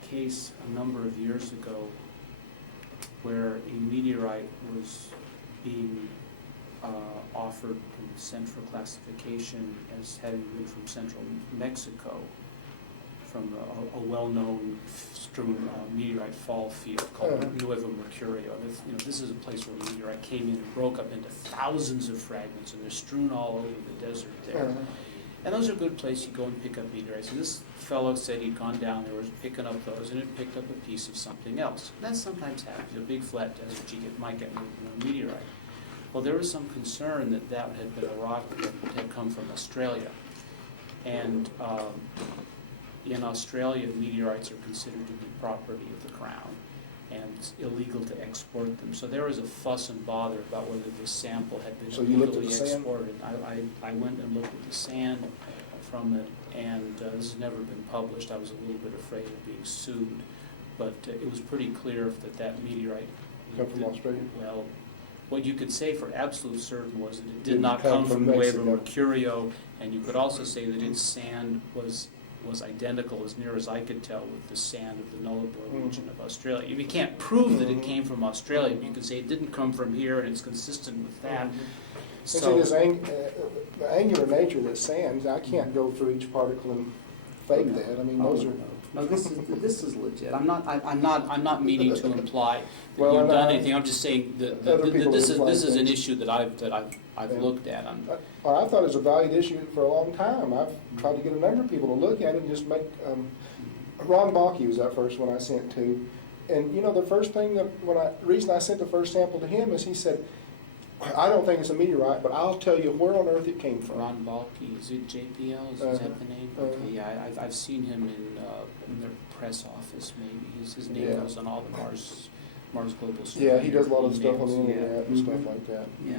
case a number of years ago where a meteorite was being offered and sent for classification as having been from central Mexico, from a well-known strewn meteorite fall field called Nuevo Mercurio. This is a place where a meteorite came in and broke up into thousands of fragments, and they're strewn all over the desert there. And those are a good place you go and pick up meteorites. And this fellow said he'd gone down there, was picking up those, and had picked up a piece of something else. And that sometimes happens. In a big flat desert, you might get a meteorite. Well, there was some concern that that had been a rock that had come from Australia. And in Australia, meteorites are considered to be property of the Crown, and it's illegal to export them. So there was a fuss and bother about whether this sample had been So you looked at illegally the sand? exported. I went and looked at the sand from it, and this has never been published. I was a little bit afraid of being sued, but it was pretty clear that meteorite come from Australia? Well, what you could say for absolute certain was that it did Didn't not come come from from Nuevo Mexico. Mercurio, and you could also say that its sand was identical, as near as I could tell, with the sand of the Nullarbor region of Australia. You can't prove that it came from Australia, but you can say it didn't come from here, and it's consistent with that. So this the angular nature of this sand, I can't go through each particle and fake that. I mean, those are. No, this is legit. I'm not meaning to imply that Well, you've done I- anything. I'm just saying that Other people this imply is an things. issue that I've Yeah. looked at. Well, I thought it was a valued issue for a long time. I've tried to get a number of people to look at it and just make. Ron Balky was that first one I sent to, and the first thing reason I sent the first sample to him is he said, "I don't think it's a meteorite, but I'll tell you where on earth it came from." Ron Balky, is it JPL? Is that the name? Okay, yeah, I've seen him in their press office. Maybe his name Yeah. goes on all the Mars Global. Yeah, he does a lot of stuff on the emails. internet and stuff like that. Yeah.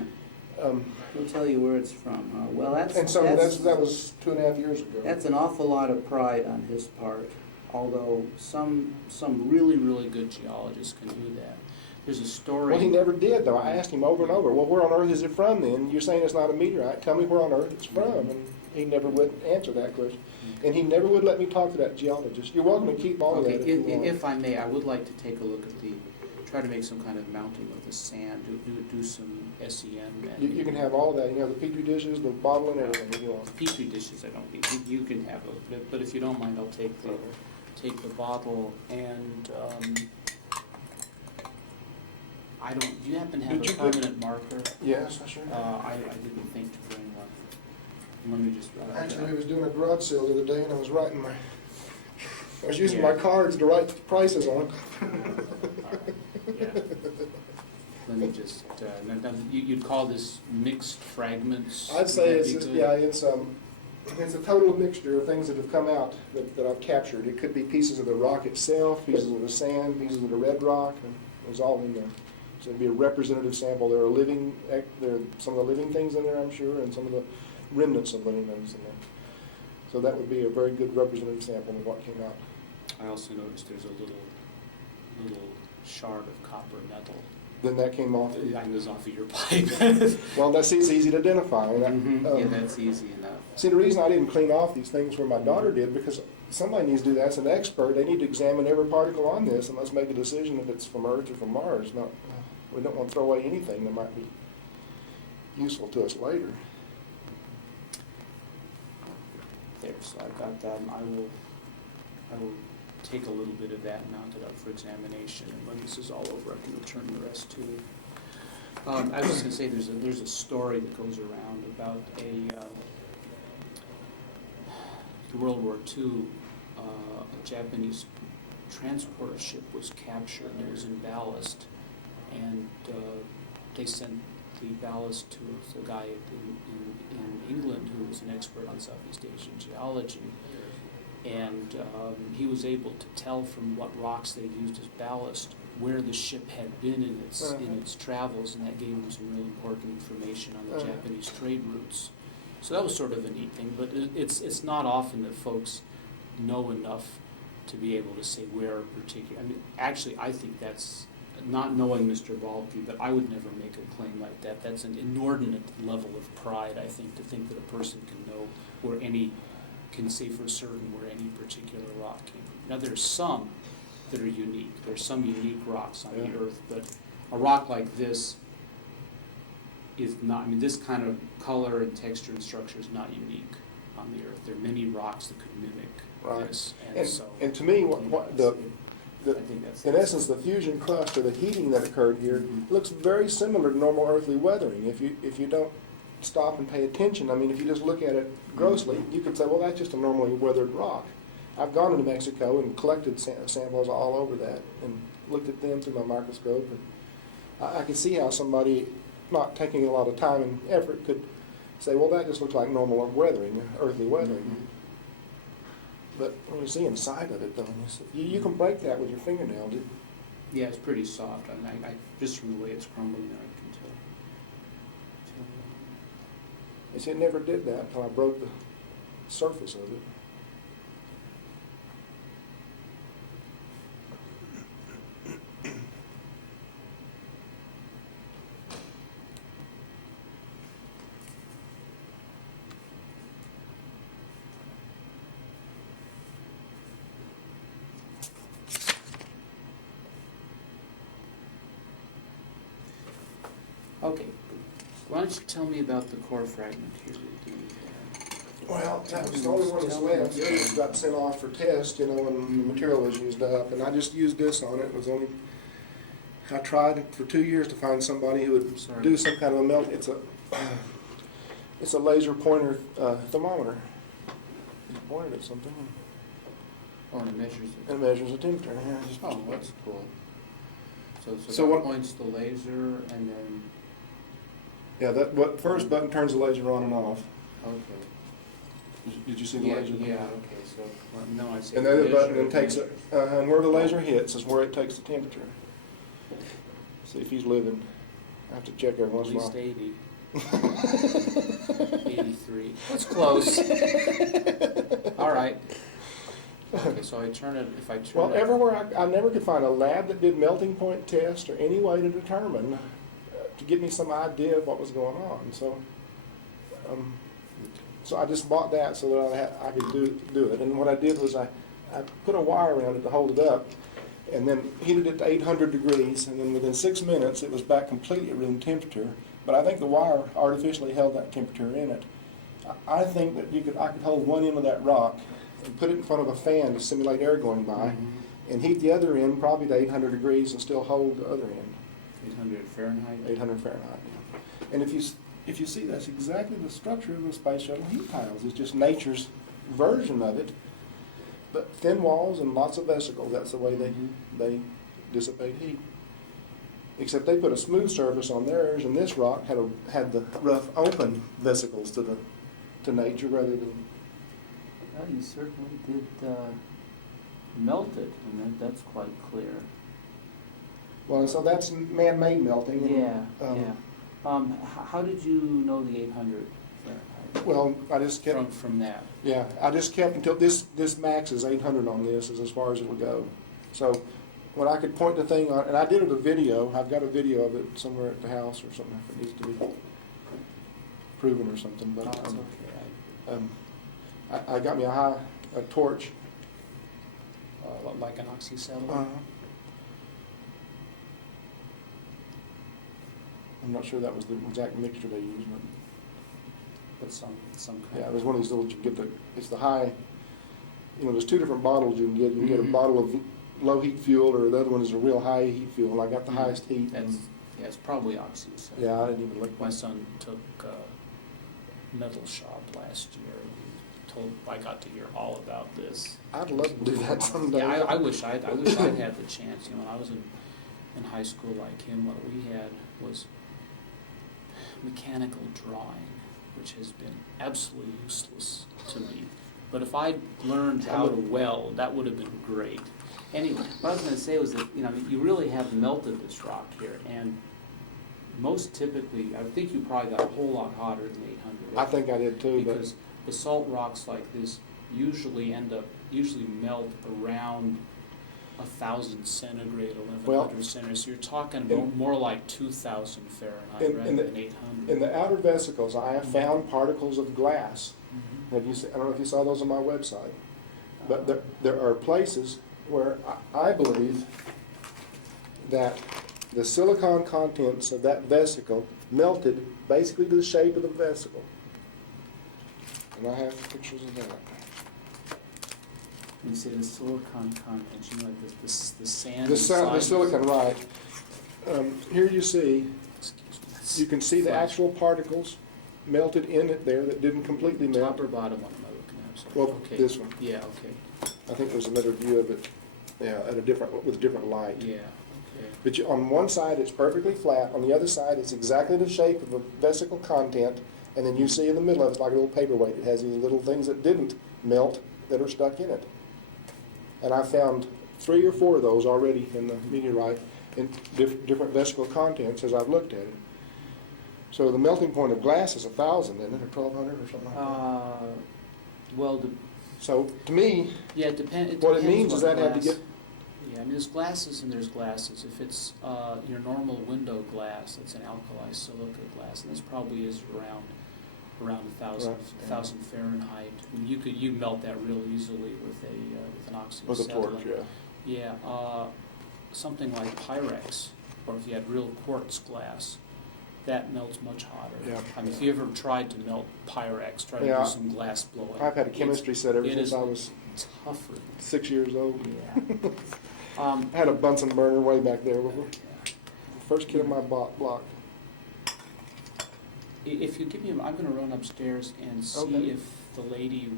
Um, He'll tell you where it's from. Well, and so that was 2.5 years ago. That's an awful lot of pride on his part, although some really, really good geologists can do that. There's a story... Well, he never did, though. I asked him over and over, well, where on earth is it from then? You're saying it's not a meteorite. Tell me where on earth it's from. And he never would answer that question. And he never would let me talk to that geologist. You're welcome to keep all of that Okay, if you want. if I may, I would like to take a look at the try to make some kind of mounting with the sand, do some SEM. You can have all that, you know, the petri dishes, the bottle and everything if you want. Petri dishes I don't need. You can have it, but if you don't mind, I'll take the bottle and I don't. Do you happen to have Did a you put- permanent marker? Yes, I sure. I didn't think to bring one. Let me just. Actually, I was doing a garage sale the other day and I was writing I was using my cards to write the prices on it. Yeah. Let me just. You'd call this mixed fragments? I'd say Would it's, that be yeah, good? it's a total mixture of things that have come out that I've captured. It could be pieces of the rock itself, pieces of the sand, pieces of the red rock, and it was all in there. So it'd be a representative sample. There are some of the living things in there, I'm sure, and some of the remnants of living things in there. So that would be a very good representative sample of what came out. I also noticed there's a little shard of copper metal Then that came off. that goes off of your pipe. Well, that's easy to identify. Yeah, that's easy enough. See, the reason I didn't clean off these things where my daughter did, because somebody needs to do that. As an expert, they need to examine every particle on this and let's make a decision if it's from Earth or from Mars. We don't want to throw away anything that might be useful to us later. There, so I've got that. I will take a little bit of that and mount it up for examination, and when this is all over, I can return the rest to you. I was just going to say, there's a story that goes around about in World War II, a Japanese transporter ship was captured and it was in ballast, and they sent the ballast to a guy in England who was an expert on Southeast Asian geology, and he was able to tell from what rocks they'd used as ballast where the ship had been in its travels, and that gave him some real important information on the Japanese trade routes. So that was sort of a neat thing, but it's not often that folks know enough to be able to say where a particular. I mean, actually, I think that's not knowing Mr. Balke, but I would never make a claim like that. That's an inordinate level of pride, I think, to think that a person can say for certain where any particular rock came from. Now, there's some that are unique. There's some unique rocks on the Earth, but a rock like this is not. I mean, this kind of color and texture and structure is not unique on the Earth. There are many rocks that could mimic this, and to me, I think that's in essence, the fusion crust or the heating that occurred here looks very similar to normal earthly weathering. If you don't stop and pay attention, I mean, if you just look at it grossly, you could say, well, that's just a normally weathered rock. I've gone to Mexico and collected samples all over that and looked at them through my microscope, and I could see how somebody not taking a lot of time and effort could say, well, that just looks like normal weathering, earthly weathering. But when you see inside of it, though, you can break that with your fingernail. Yeah, it's pretty soft. I mean, I just from the way it's crumbling there, I can tell. They said it never did that until I broke the surface of it. Okay, why don't you tell me about the core fragment here? Well, that was the only one that's left. The others got sent off for test, when the material was used up, and I just used this on it. It was only, I tried for 2 years to find somebody who would do some kind of a melt. It's a laser pointer thermometer. You pointed at something. Oh, and it measures it. It measures the temperature. Yeah, Oh, that's cool. So So that what- points the laser, and then, Yeah, what first button turns the laser on and off. okay. Did you see the Yeah, laser? okay, so, well, no, I see. And the other button measure, then takes measure. it, and where the laser hits is where it takes the temperature. See if he's living. I have to check every At once in a least while. 80. 83. That's close. All right. Okay, so if I turn Well, it. everywhere, I never could find a lab that did melting point tests or any way to determine, to give me some idea of what was going on. So I just bought that so that I could do it. And what I did was I put a wire around it to hold it up. and then heated it to 800 degrees, and then within 6 minutes, it was back completely at room temperature. But I think the wire artificially held that temperature in it. I think that I could hold one end of that rock and put it in front of a fan to simulate air going by, and heat the other end probably to 800 degrees and still hold the other end. 800 Fahrenheit? 800 Fahrenheit, yeah. And if you see, that's exactly the structure of the space shuttle heat tiles. It's just nature's version of it. But thin walls and lots of vesicles, that's the way they dissipate heat. Except they put a smooth surface on theirs, and this rock had the rough open vesicles to nature rather than... Well, you certainly did melt it, and that's quite clear. Well, so that's man-made melting. And, How did you know the 800 Fahrenheit? Well, I just kept... From that? Yeah, I just kept until this max is 800 on this, is as far as it would go. So when I could point the thing on, and I did it a video, I've got a video of it somewhere at the house or something if it needs to be proven or something. But That's okay. I got me a torch. Like an oxyacetylene? I'm not sure that was the exact mixture they used, But some kind. yeah, it was one of these little, it's the high, there's two different bottles you can get. You can get a bottle of low heat fuel, or the other one is a real high heat fuel, and I got the highest heat. It's probably oxyacetylene. Yeah, I didn't even look. My son took metal shop last year. I got to hear all about this. I'd love to do that someday. Yeah, I wish I'd had the chance. When I was in high school like him, what we had was mechanical drawing, which has been absolutely useless to me. But if I'd learned how to weld, that would have been great. Anyway, what I was going to say was that you really have melted this rock here, and most typically, I think you probably got a whole lot hotter than 800. I think I did too, because basalt rocks like this usually melt around 1,000 centigrade, 1,100 centigrade. So you're talking about more like 2,000 Fahrenheit rather than 800. In the outer vesicles, I have found particles of glass. Have you? I don't know if you saw those on my website, but there are places where I believe that the silicon contents of that vesicle melted basically to the shape of the vesicle. And I have pictures of that. You say the silicon content, like the sand The inside silicon, right. Here you see, you can see the actual particles melted in it there that didn't completely melt. Top or bottom one am I looking at? Sorry. Well, Okay. this one. Yeah, okay. I think there's another view of it, with a different light. Yeah, okay. But on one side it's perfectly flat, on the other side it's exactly the shape of the vesicle content, and then you see in the middle of it, it's like a little paperweight. It has these little things that didn't melt that are stuck in it. And I found 3 or 4 of those already in the meteorite in different vesicle contents as I've looked at it. So the melting point of glass is 1,000, isn't it, or 1,200 or something like that? Well, So to me, yeah, it depends. what it means is that I have to get... Yeah, I mean, there's glasses and there's glasses. If it's your normal window glass, it's an alkali silica glass, and this probably is around 1,000 Fahrenheit. I mean, you melt that real easily with an oxyacetylene. With a torch, yeah. Yeah, something like Pyrex, or if you had real quartz glass, that melts much hotter. Yeah. I mean, if you ever tried to melt Pyrex, try to do some glass blowing. I've had a chemistry set ever since I was tougher. 6 years old. Yeah. I had a Bunsen burner way back there. The first kid in my block. If you give me, I'm going to run upstairs and see if the lady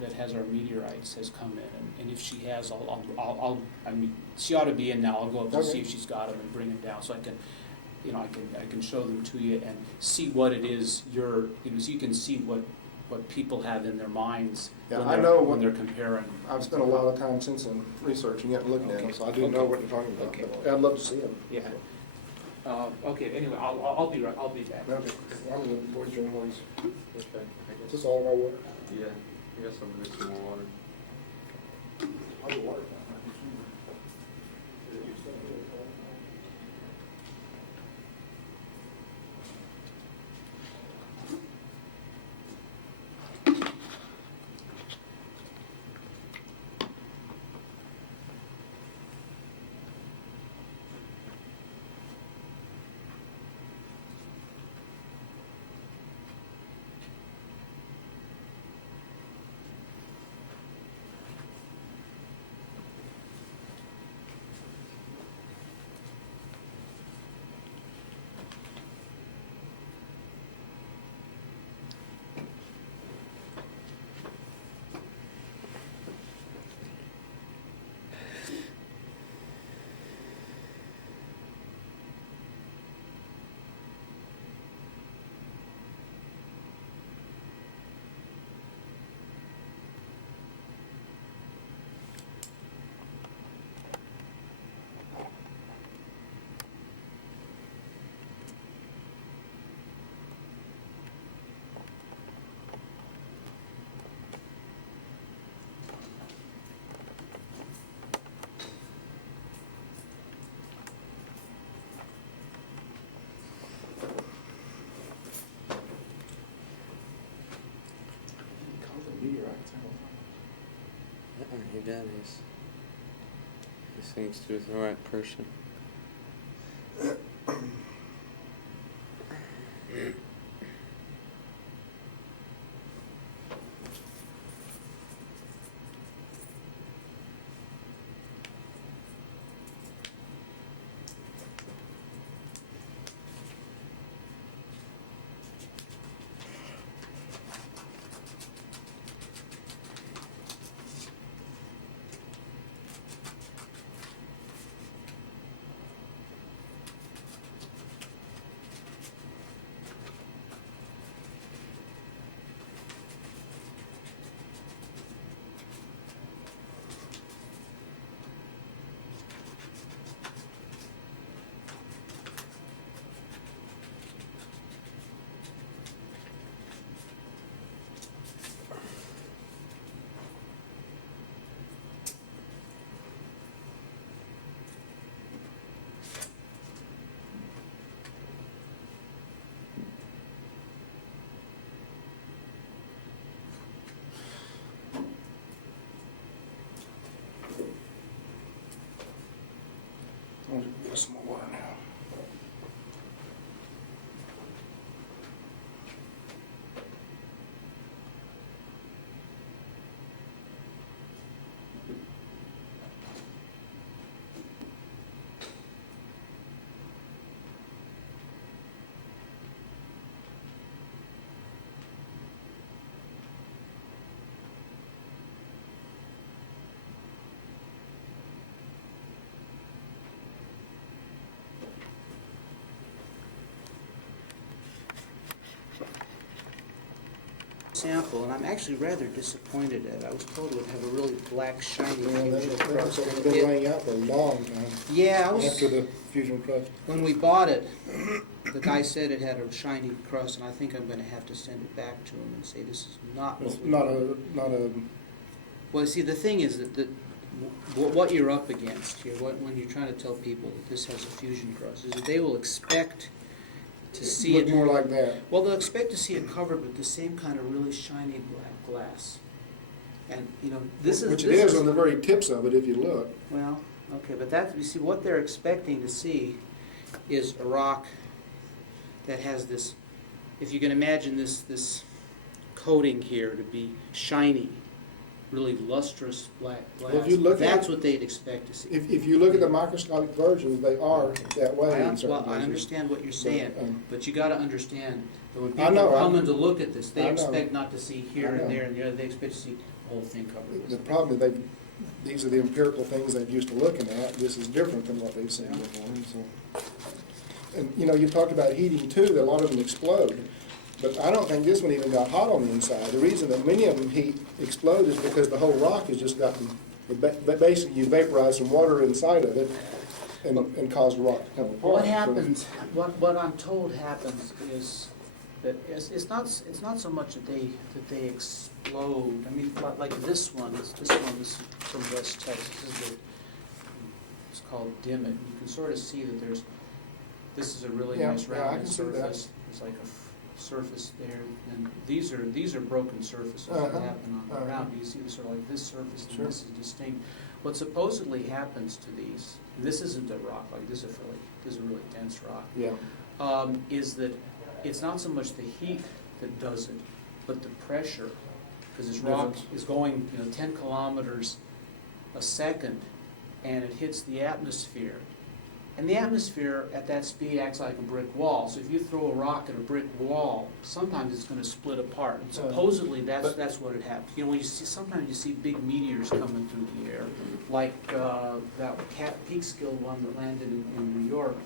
that has our meteorites has come in, and if she has, I mean, she ought to be in now. I'll go up and see if she's got them and bring them down, so I can, I can show them to you and see what it is so you can see what people have in their minds when they're comparing. I've spent a lot of time since then researching it and looking at them, so I do know what you're talking about. Okay. But I'd love to see them. Yeah. Okay. Anyway, I'll be right. I'll be back. Okay. I'm going to boys drink ones. Okay, Is this all of our water? yeah, I guess I'm gonna get some more water. All the water. he does. He sings to the right person. I'll just get some more water now. Sample, and I'm actually rather disappointed at it. I was told it would have a really black, shiny Well, fusion that's crust. something that's been laying out for a long time Yeah, after the fusion crust. when we bought it, the guy said it had a shiny crust, and I think I'm going to have to send it back to him and say this is not what It's we not a, Well, see, the thing is that what you're up against here, when you're trying to tell people that this has a fusion crust, is that they will expect to see look it. more like that. Well, they'll expect to see it covered with the same kind of really shiny black glass. And, you know, this is... Which it is on the very tips of it if you look. Well, okay, but that, you see, what they're expecting to see is a rock that has this, if you can imagine this coating here to be shiny, really lustrous black glass, Well, if you look at that's it- what they'd expect to see. If you look at the microscopic versions, they are that way in certain Well, I places. understand what you're saying, but you gotta understand that when I people know, are coming to look at this, I they know. expect not to see here I know. and there and the other, they expect to see the whole thing covered with The something. problem is these are the empirical things they're used to looking at. This is different than what they've seen before. And so, and you know, you talked about heating too, that a lot of them explode. But I don't think this one even got hot on the inside. The reason that many of them explode is because the whole rock has just gotten, basically you vaporize some water inside of it and cause the rock to come apart. What So- happens, what I'm told happens is that it's not so much that they explode. I mean, like this one is from West Texas. It's called Dimmet. You can sort of see that this is a really Yeah, nice yeah, I rounded can see that. surface. There's like a surface there, and these are broken surfaces that Uh-huh, happen on the uh-huh. ground. You see sort of like this surface, and Sure. this is distinct. What supposedly happens to these, and this isn't a rock, like this is a really dense rock, Yeah. is that it's not so much the heat that does it, but the pressure, because this rock Difference. is going 10 kilometers a second, and it hits the atmosphere. And the atmosphere at that speed acts like a brick wall. So if you throw a rock at a brick wall, sometimes it's going to split apart. And supposedly that's what it happens. You know, when you see, sometimes you see big meteors coming through the air, like that Peekskill one that landed in New York.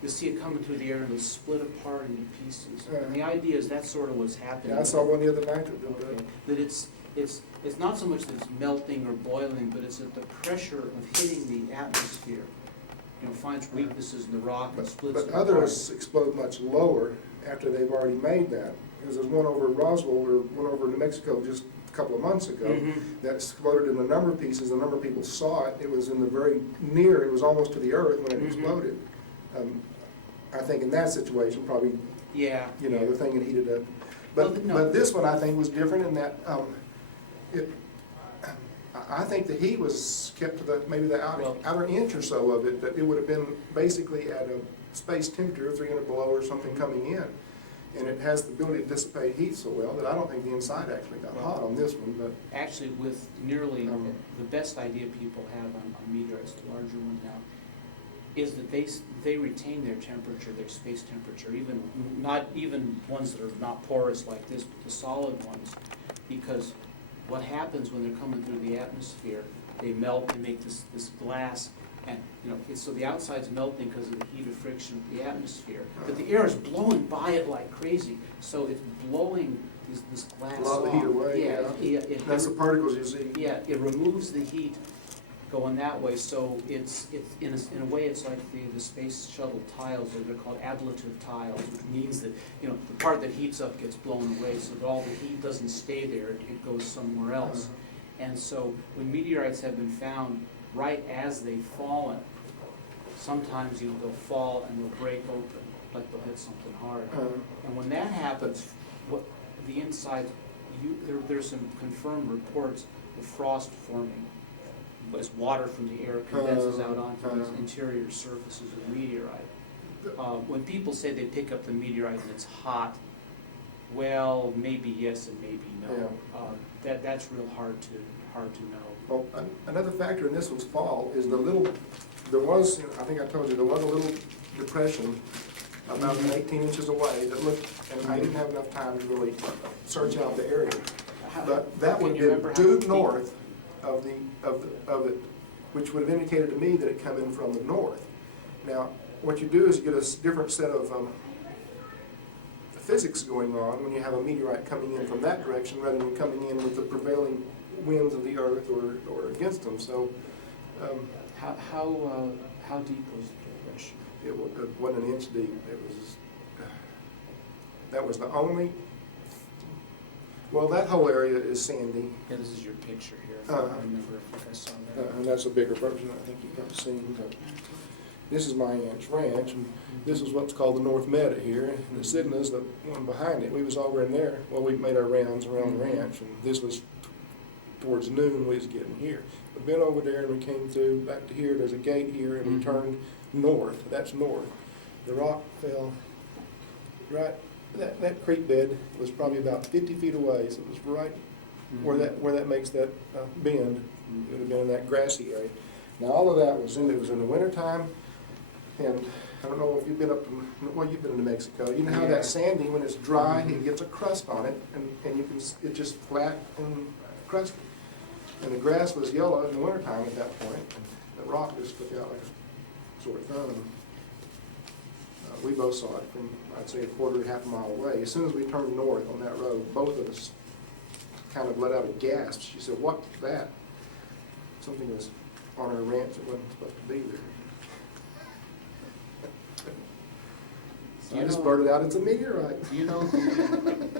You'll see it coming through the air and it'll split apart into pieces. And the idea is that's sort of what's happening. Yeah, I saw one the other night that did Okay. that. That it's not so much that it's melting or boiling, but it's that the pressure of hitting the atmosphere, finds weaknesses in the rock and splits But it others explode much lower after they've already made that. Because there's one over in Roswell, or one over in New Mexico just a couple of months ago, Mhm. that exploded in a number of pieces. A number of people saw it. It was in the very near, it was almost to the earth when it Mhm. exploded. I think in that situation, probably, Yeah. the thing had heated up. Well, But, no. but this one, I think, was different in that, I think the heat was kept to the, maybe the Well- outer inch or so of it, that it would have been basically at a space temperature, 300 below or something coming in. And it has the ability to dissipate heat so well that I don't think the inside actually got hot on this one, but. Actually, with nearly, Um, the best idea people have on meteorites, the larger ones now, is that they retain their temperature, their space temperature, even, not even ones that are not porous like this, but the solid ones. Because what happens when they're coming through the atmosphere, they melt, they make this glass, and, you know, so the outside's melting because of the heat of friction of the atmosphere, but the air is blowing by it like crazy, so it's blowing this glass A lot of the heat off. away, yeah. That's the particles you see. Yeah, it removes the heat going that way, so it's in a way, it's like the space shuttle tiles, they're called ablative tiles, which means that, you know, the part that heats up gets blown away, so that all the heat doesn't stay there, it goes somewhere else. And so when meteorites have been found right as they've fallen, sometimes they'll fall and they'll break open, like they'll hit something hard. And when that happens, what the inside, there's some confirmed reports of frost forming as water from the air condenses out onto the interior surfaces of meteorite. When people say they pick up the meteorite and it's hot, well, maybe yes and maybe no. That's real hard to know. Well, another factor in this one's fall is there was, I think I told you, there was a little depression about 18 inches away that looked, and I didn't have enough time to really search out the area. But that would Can you be remember how due deep? north of it, which would have indicated to me that it come in from the north. Now, what you do is you get a different set of physics going on when you have a meteorite coming in from that direction rather than coming in with the prevailing winds of the earth or against them. So How deep was the depression? it wasn't an inch deep. That was the only. Well, that whole area is sandy. Yeah, this is your picture here. I remember if I saw that. And that's a bigger version, I think you've probably seen. But this is my ranch, and this is what's called the North Meadow here. And the Sidna's the one behind it. We was over in there. Well, we made our rounds around the ranch, and this was towards noon we was getting here. We've been over there, and we came through back to here. There's a gate here, and we turned north. That's north. The rock fell right. That creek bed was probably about 50 feet away, so it was right where that makes that bend. It would have been in that grassy area. Now all of that was in the wintertime, and I don't know if you've been up to, well, you've been to New Mexico. You know how that sandy, when it's dry, it gets a crust on it, and you can, it's just flat and crusty. And the grass was yellow in the wintertime at that point, and the rock just stuck out like a sore thumb. And, we both saw it from, I'd say, a quarter to half a mile away. As soon as we turned north on that road, both of us kind of let out a gasp. She said, "What's that?" Something was on our ranch that wasn't supposed to be there. So I just blurted out, "It's a meteorite." Do you know,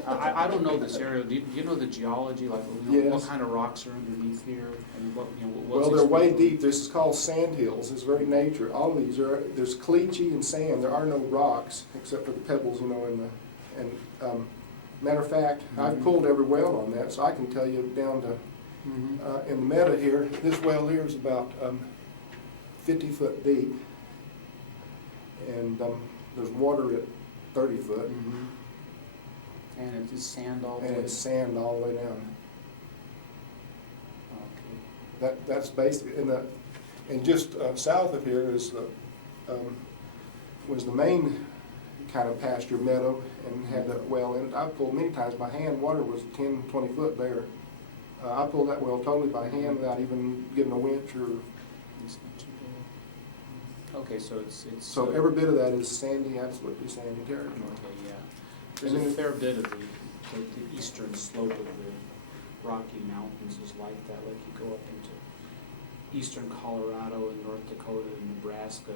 I don't know this area, do you know the geology, like what Yes. kind of rocks are underneath here? And what, Well, they're way deep. This is called sand hills. It's very nature. All of these are, there's caliche and sand. There are no rocks except for the pebbles, matter of fact, I've pulled every well on that, so I can tell you down to, in the meadow here, this well here is about 50 foot deep. And there's water at 30 foot. And it's just sand all the way? And it's sand all the way down. Okay. That's basically, and just south of here is was the main kind of pasture meadow and had that well in it. I pulled many times by hand. Water was 10, 20 foot there. I pulled that well totally by hand without even getting a winch or. It's not too bad. Okay, so it's. So every bit of that is sandy, absolutely sandy territory. Okay, yeah. There's a fair bit of the eastern slope of the Rocky Mountains is like that. Like you go up into eastern Colorado and North Dakota and Nebraska,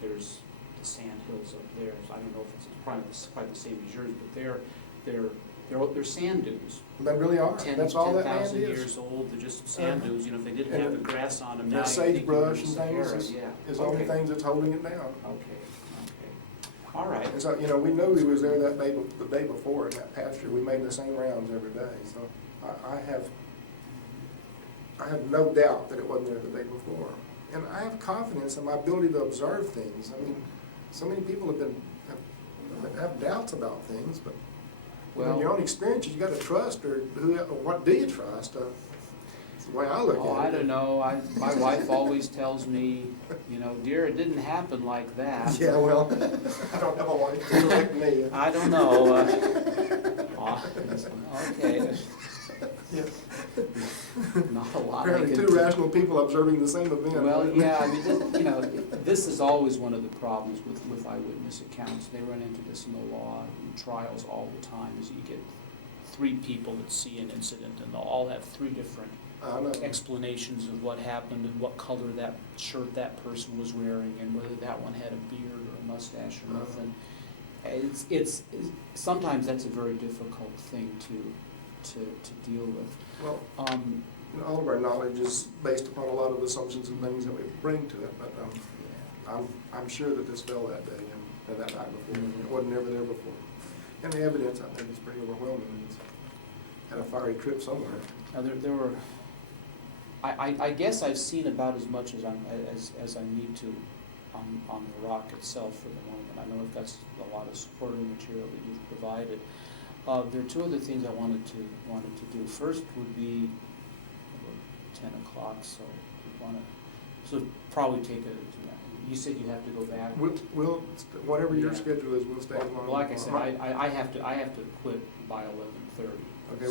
there's the sand hills up there. So I don't know if it's probably the same as yours, but they're sand dunes. They really are. That's all that land 10,000 is. years old. They're just sand dunes. You know, if they didn't have the grass on them, now That you'd think sagebrush it and was things Sahara. is the only things that's holding it down. Okay. All right. And so, we knew he was there the day before in that pasture. We made the same rounds every day. So I have no doubt that it wasn't there the day before. And I have confidence in my ability to observe things. I mean, so many people have doubts about things, but you know, Well- your own experiences, you got to trust, or what do you trust? It's the way I look at it. Oh, I don't know, my wife always tells me, you know, dear, it didn't happen like that. Yeah, well, I don't have a wife to correct me. I don't know. Okay. Yeah. Not a lot. I Apparently, can two rational people observing the same event. Well, yeah, I mean, you know, this is always one of the problems with eyewitness accounts. They run into this in the law and trials all the time, is you get three people that see an incident, and they'll all have three different I know. explanations of what happened and what color that shirt that person was wearing, and whether that one had a beard or a mustache or nothing. It's sometimes that's a very difficult thing to deal with. Well, you know, all of our knowledge is based upon a lot of assumptions and things that we bring to it, but I'm sure that this fell that day and that night before. Mhm. It wasn't ever there before. And the evidence, I think, is pretty overwhelming. It's had a fiery trip somewhere. Now, there were, I guess I've seen about as much as I need to on the rock itself for the moment. I know I've got a lot of supporting material that you've provided. There are two other things I wanted to do. First would be about 10 o'clock, so we want to, so probably take you said you have to go back? We'll whatever your Yeah. schedule is, we'll stay as long. Well, like I said, I have to quit by 11:30. Okay,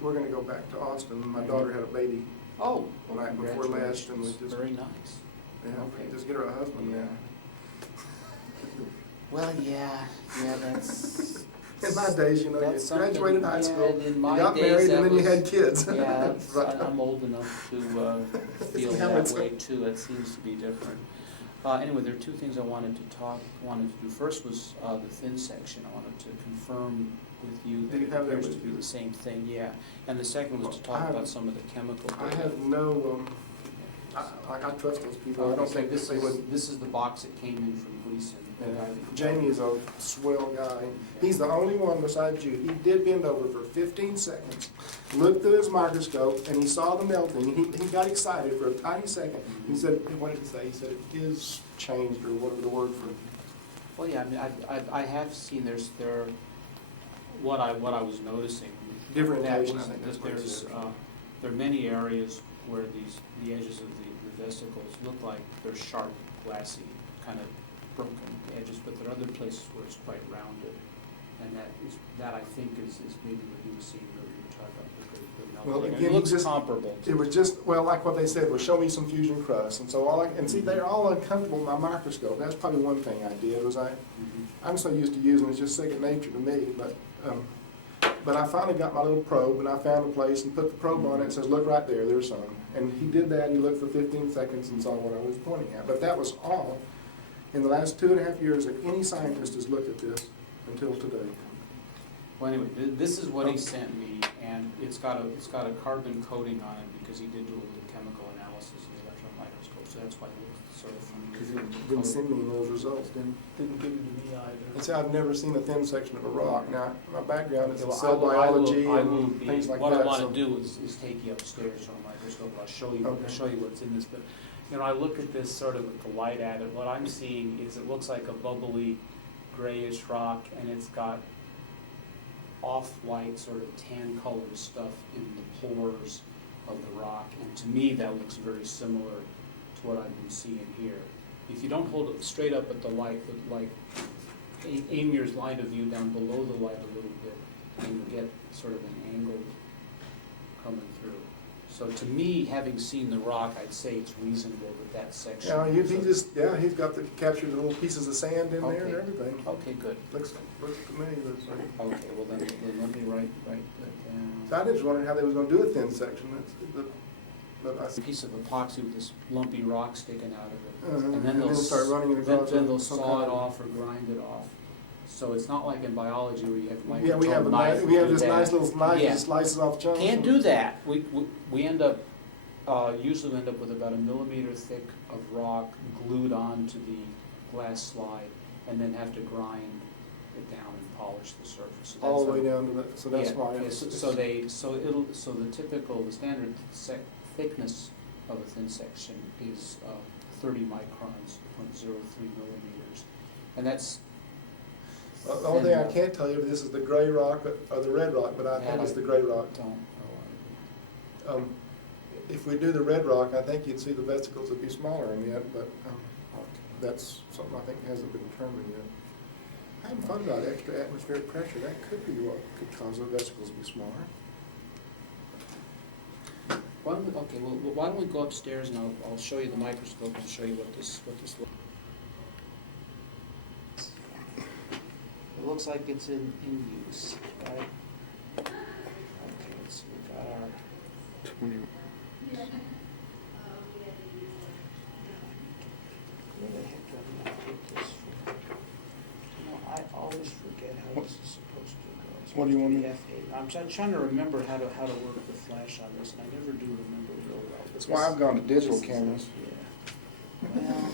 we're going to go back to Austin. My daughter had a baby. Oh, The night before last, and we just- very nice. Yeah, Okay. just get her a husband. Yeah. Well, yeah, that's. In my days, you know, you That's something- graduated high yeah, school, in you my got days, married, that and then you was- had kids. Yeah, But- I'm old enough to feel Yeah, that it's- way too. It seems to be different. Anyway, there are two things I wanted to do. First was the thin section. I wanted to confirm with you that Do you it have that appears to with be you? the same thing, yeah. And the second was to Well, I talk have- about some of the chemical I data. have no, I trust those people. I don't So think this they is, would. this is the box that came in from Gleason. the guy that you- Jamie is a swell guy. He's the only one besides you. He did bend over for 15 seconds, looked through his microscope, and he saw the melting. He got excited for a tiny second. He said, what did he say? He said, it is changed, or whatever the word for. Well, yeah, I mean, I have seen what I was noticing. Differentiation, that was I think that's that what he there's, said. there are many areas where the edges of the vesicles look like they're sharp, glassy, kind of broken edges, but there are other places where it's quite rounded. And that I think is maybe what he was seeing, or you were talking about the Well, melting. And again, it looks just- comparable. It was just, well, like what they said, was show me some fusion crust. And so see, they're all uncomfortable with my microscope. That's probably one thing I did, was Mhm. I'm so used to using it, it's just second nature to me, but I finally got my little probe, and I found a place and put the probe on it and says, look right there, there's some. And he did that, he looked for 15 seconds and saw what I was pointing at. But that was all in the last 2.5 years that any scientist has looked at this until today. Well, anyway, this is what he sent me, and it's got a carbon coating on it because he did do a little chemical analysis in the electron microscope, so that's why it looks sort of Because familiar. he didn't send me those results, didn't he? Didn't give it to me either. And see, I've never seen a thin section of a rock. Now, my background is in Well, cell I will biology and be- things like what that. I want so- to do is take you upstairs on a microscope. I'll show you Okay. what's in this. But I look at this sort of with the light at it. What I'm seeing is it looks like a bubbly, grayish rock, and it's got off-white, sort of tan-colored stuff in the pores of the rock. And to me, that looks very similar to what I've been seeing here. If you don't hold it straight up at the light, but like aim your line of view down below the light a little bit, and you get sort of an angle coming through. So to me, having seen the rock, I'd say it's reasonable that section. Yeah, he's got the captured little pieces of sand in there and Okay. everything. Okay, good. Looks to me, looks like. Okay, well then let me write that So down. I just wondered how they was gonna do a thin section. But I A piece of epoxy with this lumpy rock sticking out of it. and then they'll start running it across. Then they'll some saw kind it of- off or grind it off. So it's not like in biology where you have Yeah, we have microtome knife. we have do this that. nice little knife Yeah. that slices off chunks. Can't do that. We end up, usually end up with about 1 millimeter thick of rock glued onto the glass slide, and then have to grind it down and polish the surface. So all the that's way down to that. So that's yeah, why. yeah, it's- so the standard thickness of a thin section is 30 microns, 0.03 millimeters. And that's... Well, the only thing I thin can't tell you if this is the gray rock or the red rock, but I think it's the gray rock. Don't If we do the red rock, I think you'd see the vesicles would be smaller in it, but that's something I think hasn't been determined yet. I haven't thought about extra atmospheric pressure. That could be what could cause the vesicles to be smaller. Why don't we go upstairs and I'll show you the microscope and show you what this looks like. It looks like it's in use, right? Okay, so we got our... 20. Where the heck did I get this from? You know, I always forget how this is supposed to go. It's What do you want me- supposed to be F8. I'm trying to remember how to work the flash on this, and I never do remember real well. That's why I've gone to digital This is- cameras. Yeah. Well,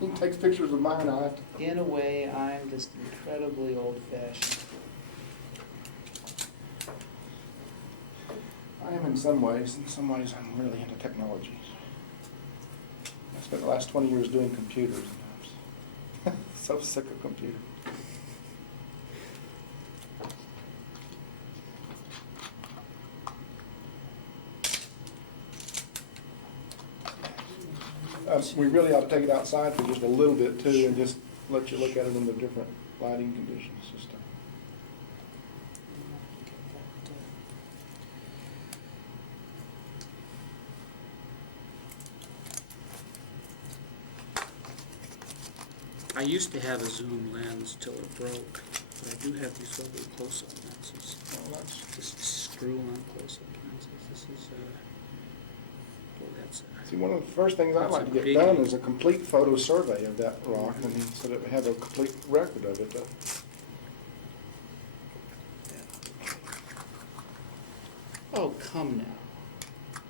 Who takes pictures of mine? I have to. in a way, I'm just incredibly old-fashioned. I am in some ways. In some ways, I'm really into technology. I spent the last 20 years doing computers, and I'm so sick of computers. We really ought to take it outside for just a little bit too, and just let you look at it in the different lighting conditions. Just I used to have a zoom lens till it broke, but I do have these lovely close-up lenses. Just screw-on close-up lenses. This is, that's see, one of the first things I'd That's like a to get big done one. is a complete photo survey of that rock, I mean, so that we have a complete record of it. Oh, come now.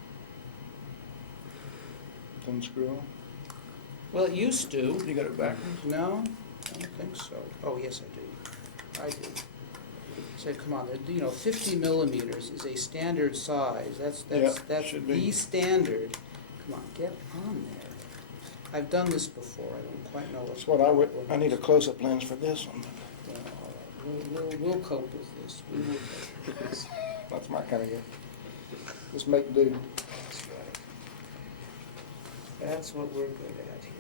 Then screw on. Well, it used to. You got it backwards? No, I don't think so. Oh, yes, I do. I do. So come on, 50 millimeters is a standard size. That's should be. the standard. Come on, get on there. I've done this before. I don't quite know That's what I need a close-up lens for this one. We'll cope with this. We will cope with this. That's my kind of guy. Just make do. That's right. That's what we're good at here.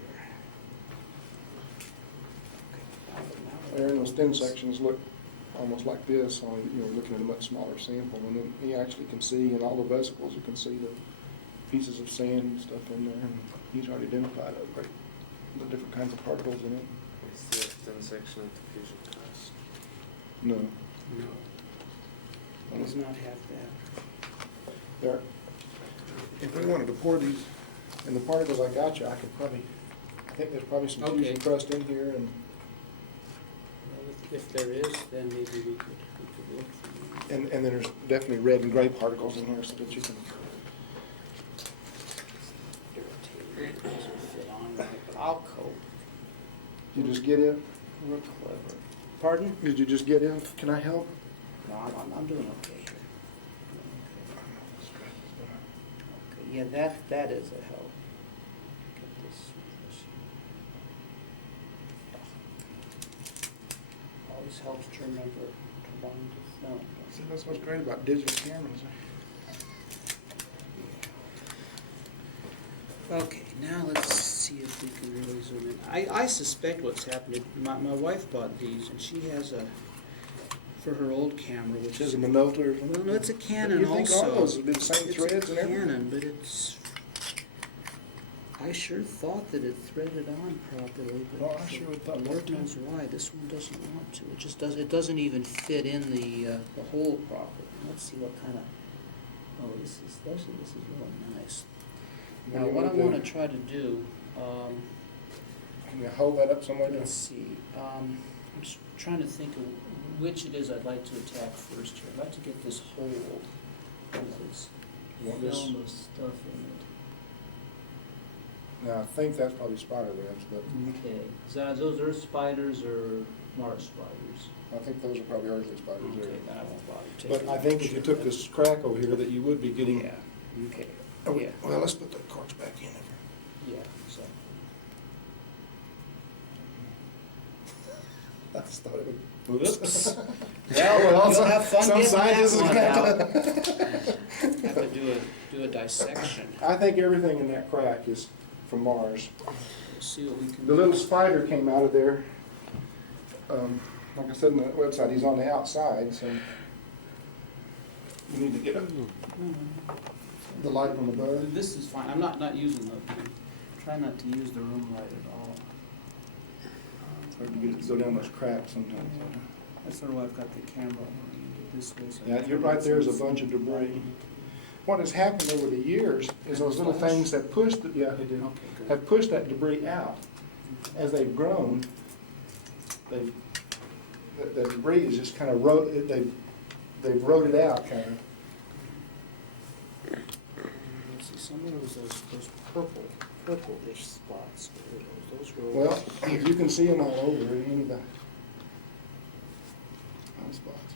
Okay, There in those thin sections look almost like this, only, looking at a much smaller sample, and then you actually can see in all the vesicles, you can see the pieces of sand and stuff in there, and he's already identified the different kinds of particles in it. Is the thin section of diffusion cost? No. No, it does not have that. There. If we wanted to pour these, and the particles I got you, I think there's probably some fusion Okay. crust in here, and Well, if there is, then maybe we could look for then there's definitely red and gray particles in here, so that you can. irritating. It doesn't fit on right, but I'll cope. You just get in. We're clever. Pardon? Did you just get in? Can I help? No, I'm doing okay here. Okay, yeah, that is a help. Get this. Always helps to remember to wind the film. See, that's what's great about digital cameras. Okay, now let's see if we can really zoom in. I suspect what's happening. My wife bought these, and she has for her old camera, which Is is it a Minolta or something? well, no, it's a Canon You think also. all those would be the same It's threads a and everything? Canon, but it's. I sure thought that it threaded on properly, but Oh, I sure would thought Lord that too. knows why this one doesn't want to. It just does. It doesn't even fit in the hole properly. Let's see what kind of. Oh, this is really nice. What Now, do you what I wanna want do? to try to do. Can you hold that up somewhere? Let's see. I'm just trying to think of which it is I'd like to attack first here. I'd like to get this hole. This You want this? film of stuff in Now, I think that's probably spider webs, but it. Okay. So those are spiders or Mars spiders? I think those are probably earthly spiders Okay, there. then I won't bother taking. But I think if you took this crack over here, that you would be getting Yeah. Okay. Yeah. Well, let's put the corks back in. Yeah, so. I just thought it would. Oops. Well, you'll have fun some getting that scientists one have out. Have to do a dissection. I think everything in that crack is from Mars. We'll see what we can The do. little spider came out of there. Like I said on the website, he's on the outside, so you need to get the light from above. This is fine. I'm not using the, try not to use the room light at all. It's hard to get it to go down those cracks sometimes. That's sort of why I've got the camera oriented this way. So Yeah, you're right, there's a bunch of debris. What has happened over the years is those little things that pushed, They did, okay, good. have pushed that debris out. As they've grown, the debris is just kind of they've rotted out kind of. Let's see, some of those purple-ish spots. Where are those? Those were. Well, you can see them all over in any of the spots.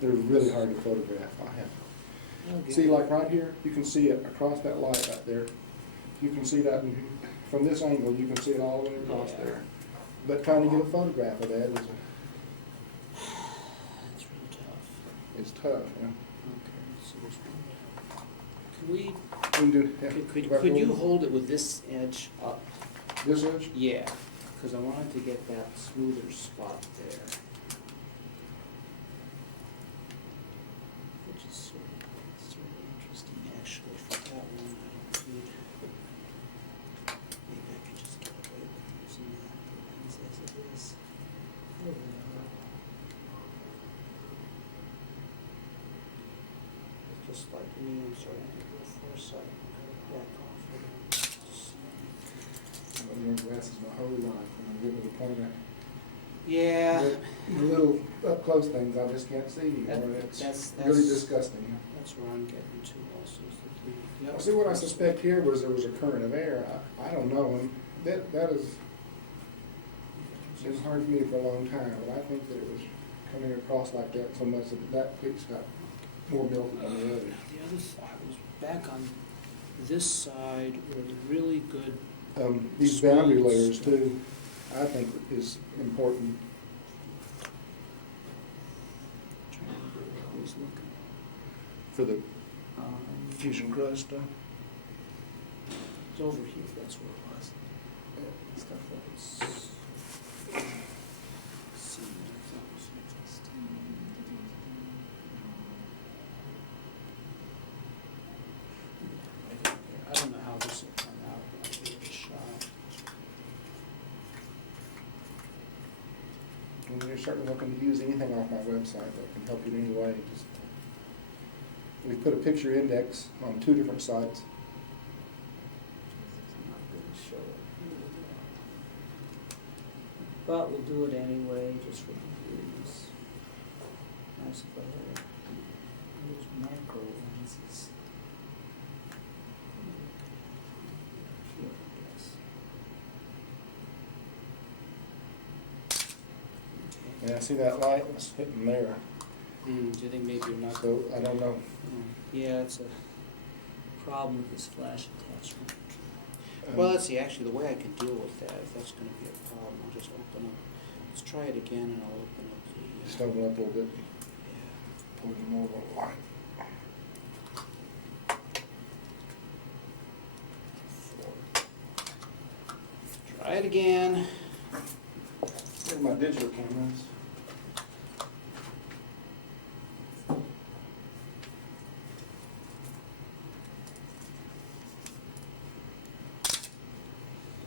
They're really hard to photograph. See, like right here, you can see it across that light right there. You can see that from this angle. You can see it all the way across Yeah. there. But trying to get a photograph of that That's really tough. is tough. Yeah. Okay, so there's one. Can we, We can do, yeah. could you hold it with this edge up? This edge? Yeah, because I wanted to get that smoother spot there. Which is sort of interesting, actually, for that one, I don't need, maybe I can just get away with using that lens as it is. There we are. Just like me, I'm starting to go foresight and go back off of it. I've been wearing glasses my whole life, and I'm getting to the point that Yeah. the little up close things I just can't see anymore. It's really disgusting. That's where I'm getting to also. Is that the Well, see, what I suspect here was there was a current of air. I don't know, and that has been hard for me for a long time, but I think that it was coming across like that so much that piece got more melted than the other. The other side was back on this side where the really good. These boundary layers too, I think is important. Trying to remember where I was looking. For the Um, fusion crust stuff. It's over here. That's where it was. Stuff that was. See, I thought was interesting. Right in there. I don't know how this will come out, but I'll give it a shot. And you're certainly welcome to use anything off my website that can help you in any way. Just, we put a picture index on 2 different sites. It's not going to show it. But we'll do it anyway, just for convenience. Nice if I had those macro lenses. Here, I guess. Okay. And I see that light was hitting there, Do you think maybe you're not? so I don't know. Yeah, it's a problem with this flash attachment. Um, Well, let's see, actually, the way I can deal with that, if that's gonna be a problem, I'll just open up, let's try it again, and I'll open up the, Just open up a little bit, yeah. pull it more of a light. Try it again. Here's my digital cameras.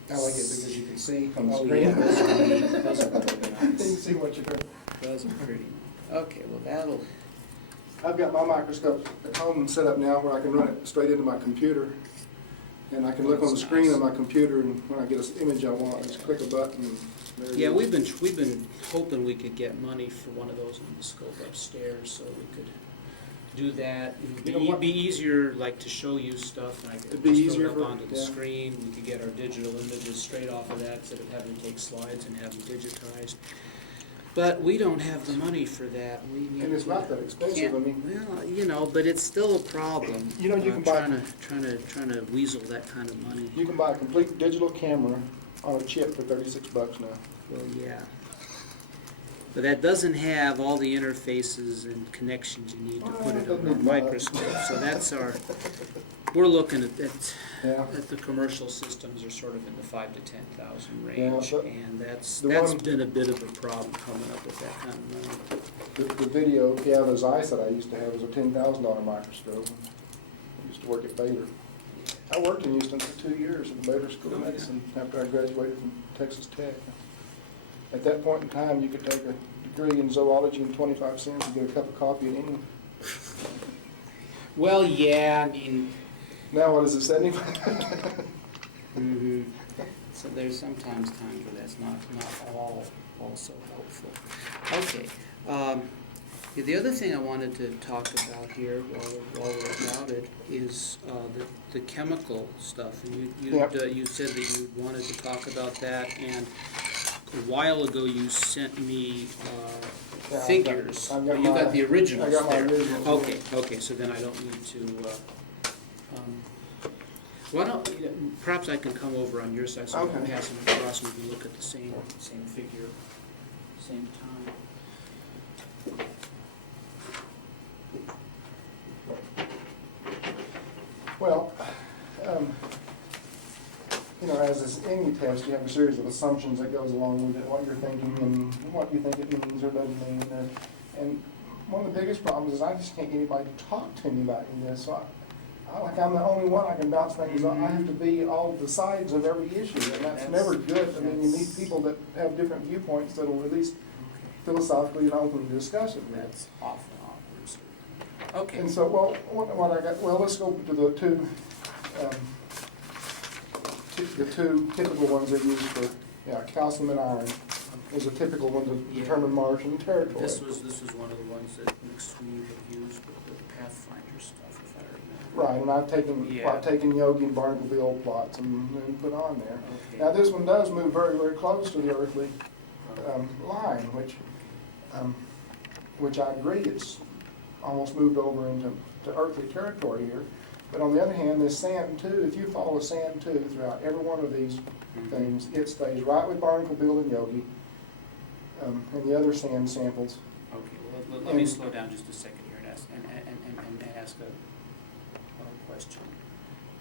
I like it because you can see on the Oh, screen. yeah, those are really nice. You can see what you're doing. Those are pretty. Okay, well, that'll, I've got my microscope at home set up now where I can run it straight into my computer. And I can look on the That's screen nice. of my computer, and when I get an image I want, I just click a button and there it yeah, is. we've been hoping we could get money for one of those on the scope upstairs, so we could do that. You know It'd what? be easier, like, to show you stuff, and I could It'd be just easier throw it up for- onto the yeah. screen. We could get our digital images straight off of that instead of having to take slides and have them digitized. But we don't have the money for that. We need And it's not that expensive, I mean. Well, you know, but it's still a problem. You know, you can buy- Trying to weasel that kind of money. You can buy a complete digital camera on a chip for $36 now. Well, yeah. But that doesn't have all the interfaces and connections you need to put it under a microscope. So that's we're looking at Yeah. the commercial systems are sort of in the 5,000 to 10,000 Yeah, range, but and that's the one- been a bit of a problem coming up with that kind of money. The video Kevin's eyes that I used to have was a $10,000 microscope. I used to work at Baylor. I worked in Houston for 2 years at the Baylor School of Medicine after I graduated from Texas Tech. At that point in time, you could take a degree in zoology and 25 cents and get a cup of coffee in England. Well, yeah, I mean, Now what is it, 75? mhm. So there's sometimes times where that's not all so helpful. Okay. Yeah, the other thing I wanted to talk about here while we're about it is the chemical stuff. And you said that you wanted to talk about that, and a while ago you sent me Yeah, figures. I've got You got my- the originals I got my there. originals. Okay, so then I don't need to, why don't, perhaps I can come over on your side, so I can Okay. pass them across and we can look at the same figure, same time. Well, you know, as is any test, you have a series of assumptions that goes along with it, what you're thinking and what you think it means or doesn't mean. And one of the biggest problems is I just can't get anybody to talk to me about any of this. So I'm the only one I can bounce things off. I have to be all the sides of every issue, and that's never good. I mean, you need people that have different viewpoints that will at least philosophically and openly discuss it. That's often awkward. So. Okay. And so, well, what I got, well, let's go to the two typical ones they use for, calcium and iron is a typical one to determine Martian territory. This was one of the ones that McSweeney had used with the Pathfinder stuff, if I remember. Right, and I've taken Yogi and Barnacle plots and put on there. Okay. Now, this one does move very, very close to the earthly line, which I agree it's almost moved over into earthly territory here. But on the other hand, this sand too, if you follow sand too throughout every one of these things, it stays right with Barnacle Bill and Yogi, and the other sand samples. Okay, well, let me slow down just a second here and ask a question.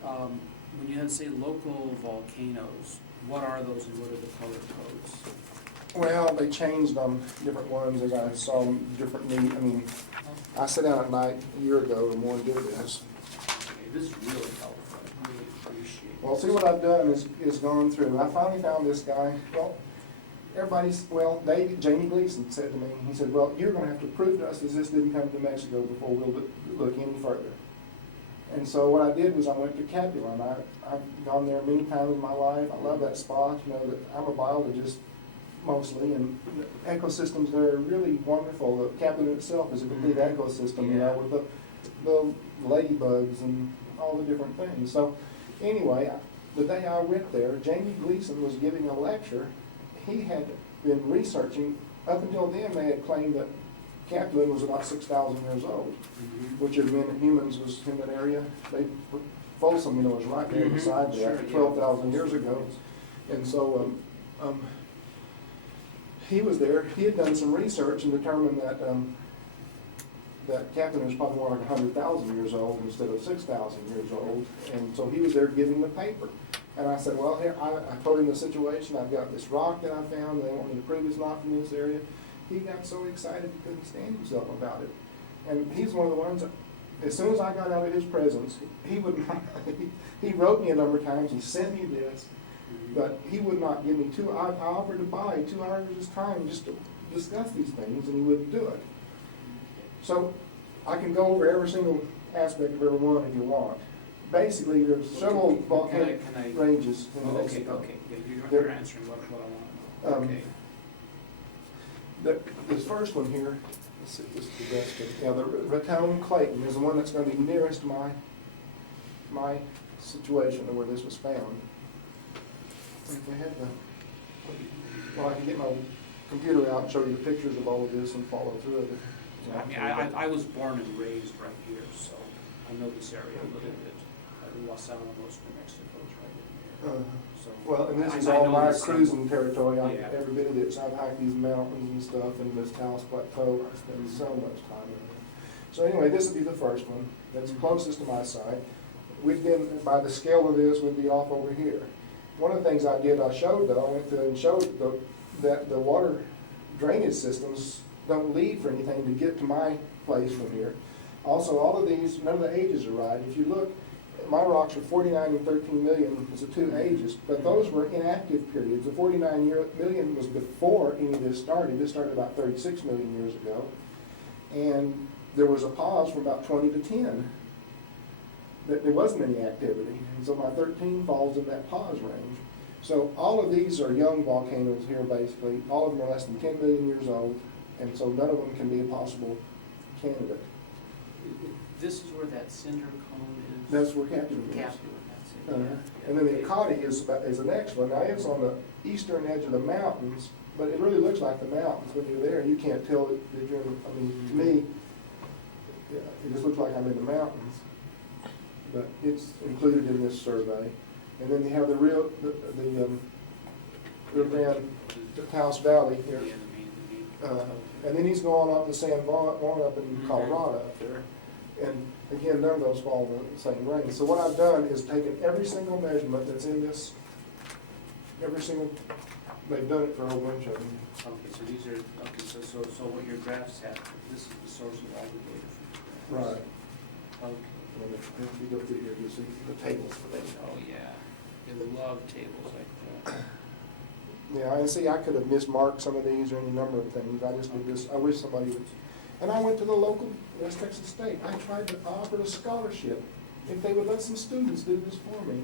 When you say local volcanoes, what are those and what are the color codes? Well, they changed on different ones as I saw them different need. I mean, I sat down at night a year ago and wanted to do this. Okay, this is really helpful. I really appreciate it. Well, see what I've done is gone through, and I finally found this guy. Well, Jamie Gleason said to me, he said, well, you're going to have to prove to us that this didn't come to Mexico before we'll look any further. And so what I did was I went to Capula, and I've gone there many times in my life. I love that spot. You know, that I'm a biologist mostly, and the ecosystems there are really wonderful. The Capula itself is a complete ecosystem, you know, with the ladybugs and all the different things. So anyway, the day I went there, Jamie Gleason was giving a lecture. He had been researching, up until then they had claimed that Capula was about 6,000 years old, which had meant humans was in that area. Folsom, you know, was right there beside there, 12,000 years ago. And so he was there. He had done some research and determined that that Capula was probably more like 100,000 years old instead of 6,000 years old. And so he was there giving the paper. And I said, well, here, I told him the situation. I've got this rock that I found. They want me to prove it's not from this area. He got so excited he couldn't stand himself about it. And he's one of the ones, as soon as I got out of his presence, he would not, he wrote me a number of times, he sent me this, but he would not give me I offered to buy 2 hours of his time just to discuss these things, and he wouldn't do it. So I can go over every single aspect of every one if you want. Basically, there's several volcanic ranges in Mexico. Okay, you're answering what I want to know. This first one here, let's see if this is the best one. The Raton Clayton is the one that's going to be nearest my situation of where this was found. If they had I can get my computer out and show you the pictures of all of this and follow through it. I mean, I was born and raised right here, so I know this area a little bit. Los Alamos, New Mexico is right in here. So Well, and this is I all know my this cruising territory. Yeah. Every bit of this, I've hiked these mountains and stuff, and this Taos Plateau, I spend so much time in there. So anyway, this would be the first one. That's closest to my site. We've been, by the scale of this, we'd be off over here. One of the things I did, I showed though, I went through and showed that the water drainage systems don't lead for anything to get to my place from here. Also, all of these, none of the ages are right. If you look, my rocks are 49 and 13 million, it's the two ages, but those were inactive periods. The 49 million was before any of this started. This started about 36 million years ago. And there was a pause from about 20 to 10. There wasn't any activity. And so my 13 falls in that pause range. So all of these are young volcanoes here basically. All of them are less than 10 million years old. And so none of them can be a possible candidate. This is where that cinder cone is? That's where Captain is. Captain, that's it. Yeah. And then the Akati is the next one. Now it's on the eastern edge of the mountains, but it really looks like the mountains when you're there. You can't tell that you're in, I mean, to me, yeah, it just looks like I'm in the mountains. But it's included in this survey. And then you have the Rio Grande, the Taos Valley here. Yeah, the main. And then he's going up to San Juan up in Colorado up there. And again, none of those fall in the same range. So what I've done is taken every single measurement that's in this, they've done it for a whole bunch of them. Okay, so these are, okay, so what your graphs have, this is the source of all the data from your graphs. Right. Okay. And if you go through here, you see the tables for these. Oh, yeah. You love tables like that. Yeah, and see, I could have mismarked some of these or any number of things. I just did this, I wish somebody would. And I went to the local West Texas State. I tried to offer a scholarship if they would let some students do this for me.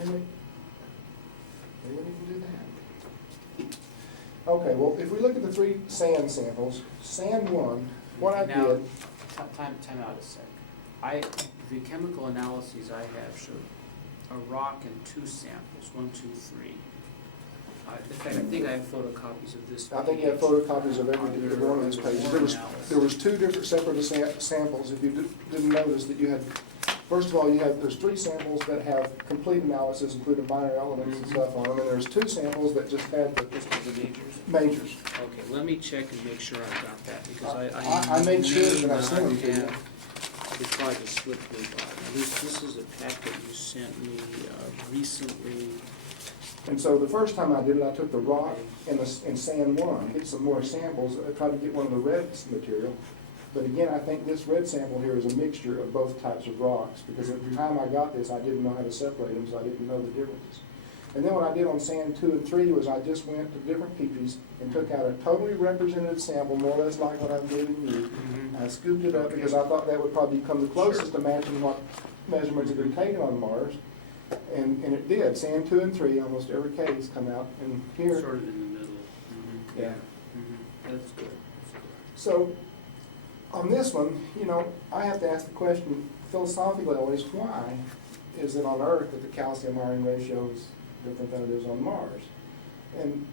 And they wouldn't even do that. Okay, well, if we look at the three sand samples, sand one, what I Now, did. Time out a sec. The chemical analyses I have show a rock and two samples, 1, 2, 3. In fact, I think I have photocopies of this. I think you have photocopies of every one of these pages. There was two different separate samples. If you didn't notice that you had, first of all, there's three samples that have complete analysis, including minor elements and stuff on them, and there's two samples that just had the majors. Okay, let me check and make sure I've got that, because I made sure that I sent it to you. It probably just slipped me by. This is a packet you sent me recently. And so the first time I did it, I took the rock and sand one, get some more samples. I tried to get one of the red material. But again, I think this red sample here is a mixture of both types of rocks, because at the time I got this, I didn't know how to separate them, so I didn't know the differences. And then what I did on sand 2 and 3 was I just went to different peepees and took out a totally representative sample, more or less like what I'm giving you. I scooped it up because I thought that would probably come the closest to matching what measurements had been taken on Mars. And it did. Sand 2 and 3, almost every case come out. And here, Sort of in the middle. yeah. That's good. So on this one, I have to ask the question philosophically always, why is it on Earth that the calcium-iron ratio is different than it is on Mars? And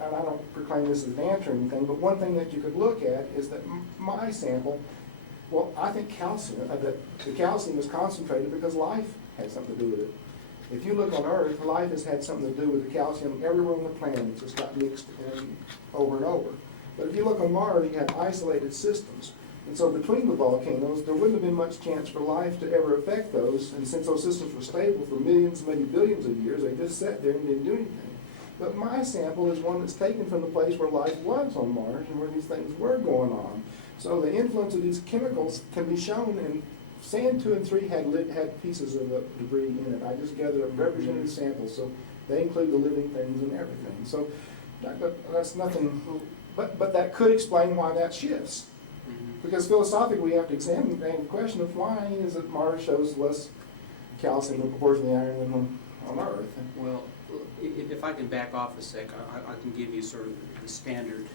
I don't proclaim this as an answer or anything, but one thing that you could look at is that my sample, well, I think that the calcium is concentrated because life had something to do with it. If you look on Earth, life has had something to do with the calcium everywhere on the planet. It just got mixed in over and over. But if you look on Mars, you have isolated systems. And so between the volcanoes, there wouldn't have been much chance for life to ever affect those. And since those systems were stable for millions, maybe billions of years, they just sat there and didn't do anything. But my sample is one that's taken from the place where life was on Mars and where these things were going on. So the influence of these chemicals can be shown, and sand 2 and 3 had pieces of the debris in it. I just gathered a representative sample, so they include the living things and everything. So that's nothing, but that could explain why that shifts. Because philosophically, we have to examine the question of why is it Mars shows less calcium in proportion to the iron than on Earth. Well, if I can back off a sec, I can give you sort of the standard,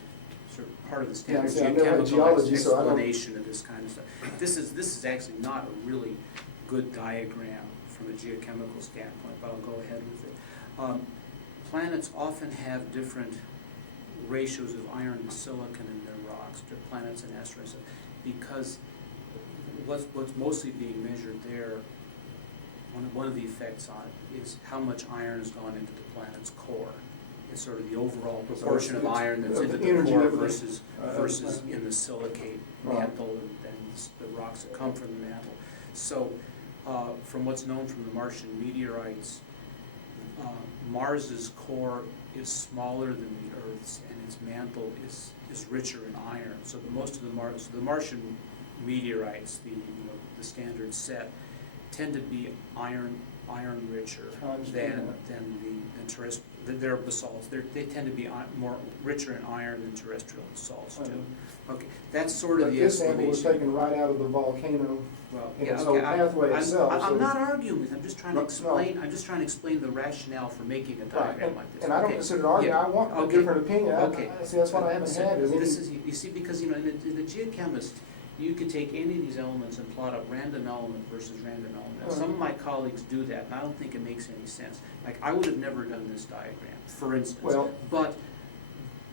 sort of part of the standard geochemical explanation of this kind of stuff. This is actually not a really good diagram from a geochemical standpoint, but I'll go ahead with it. Planets often have different ratios of iron and silicon in their rocks, their planets and asteroids, because what's mostly being measured there, one of the effects on it is how much iron has gone into the planet's core. It's sort of the overall proportion of iron that's into the core versus in the silicate mantle and the rocks that come from the mantle. So, from what's known from the Martian meteorites, Mars's core is smaller than the Earth's, and its mantle is richer in iron. So most of the Martian meteorites, the standard set, tend to be iron richer than terrestrial. They're basalts. They tend to be more richer in iron than terrestrial basalts too. Okay, that's sort of the this sample was explanation. taken right out of the volcano. Well, in yeah, its okay. whole pathway itself. I'm not arguing with. I'm just trying to No. explain. I'm just trying to explain the rationale for making a diagram like this. And I don't Okay. consider arguing, I want a different opinion. Okay. See, that's what I haven't had. is This any- is, you see, because in the geochemist, you could take any of these elements and plot a random element versus random element. Some of my colleagues do that, and I don't think it makes any sense. Like, I would have never done this diagram, for instance. Well- But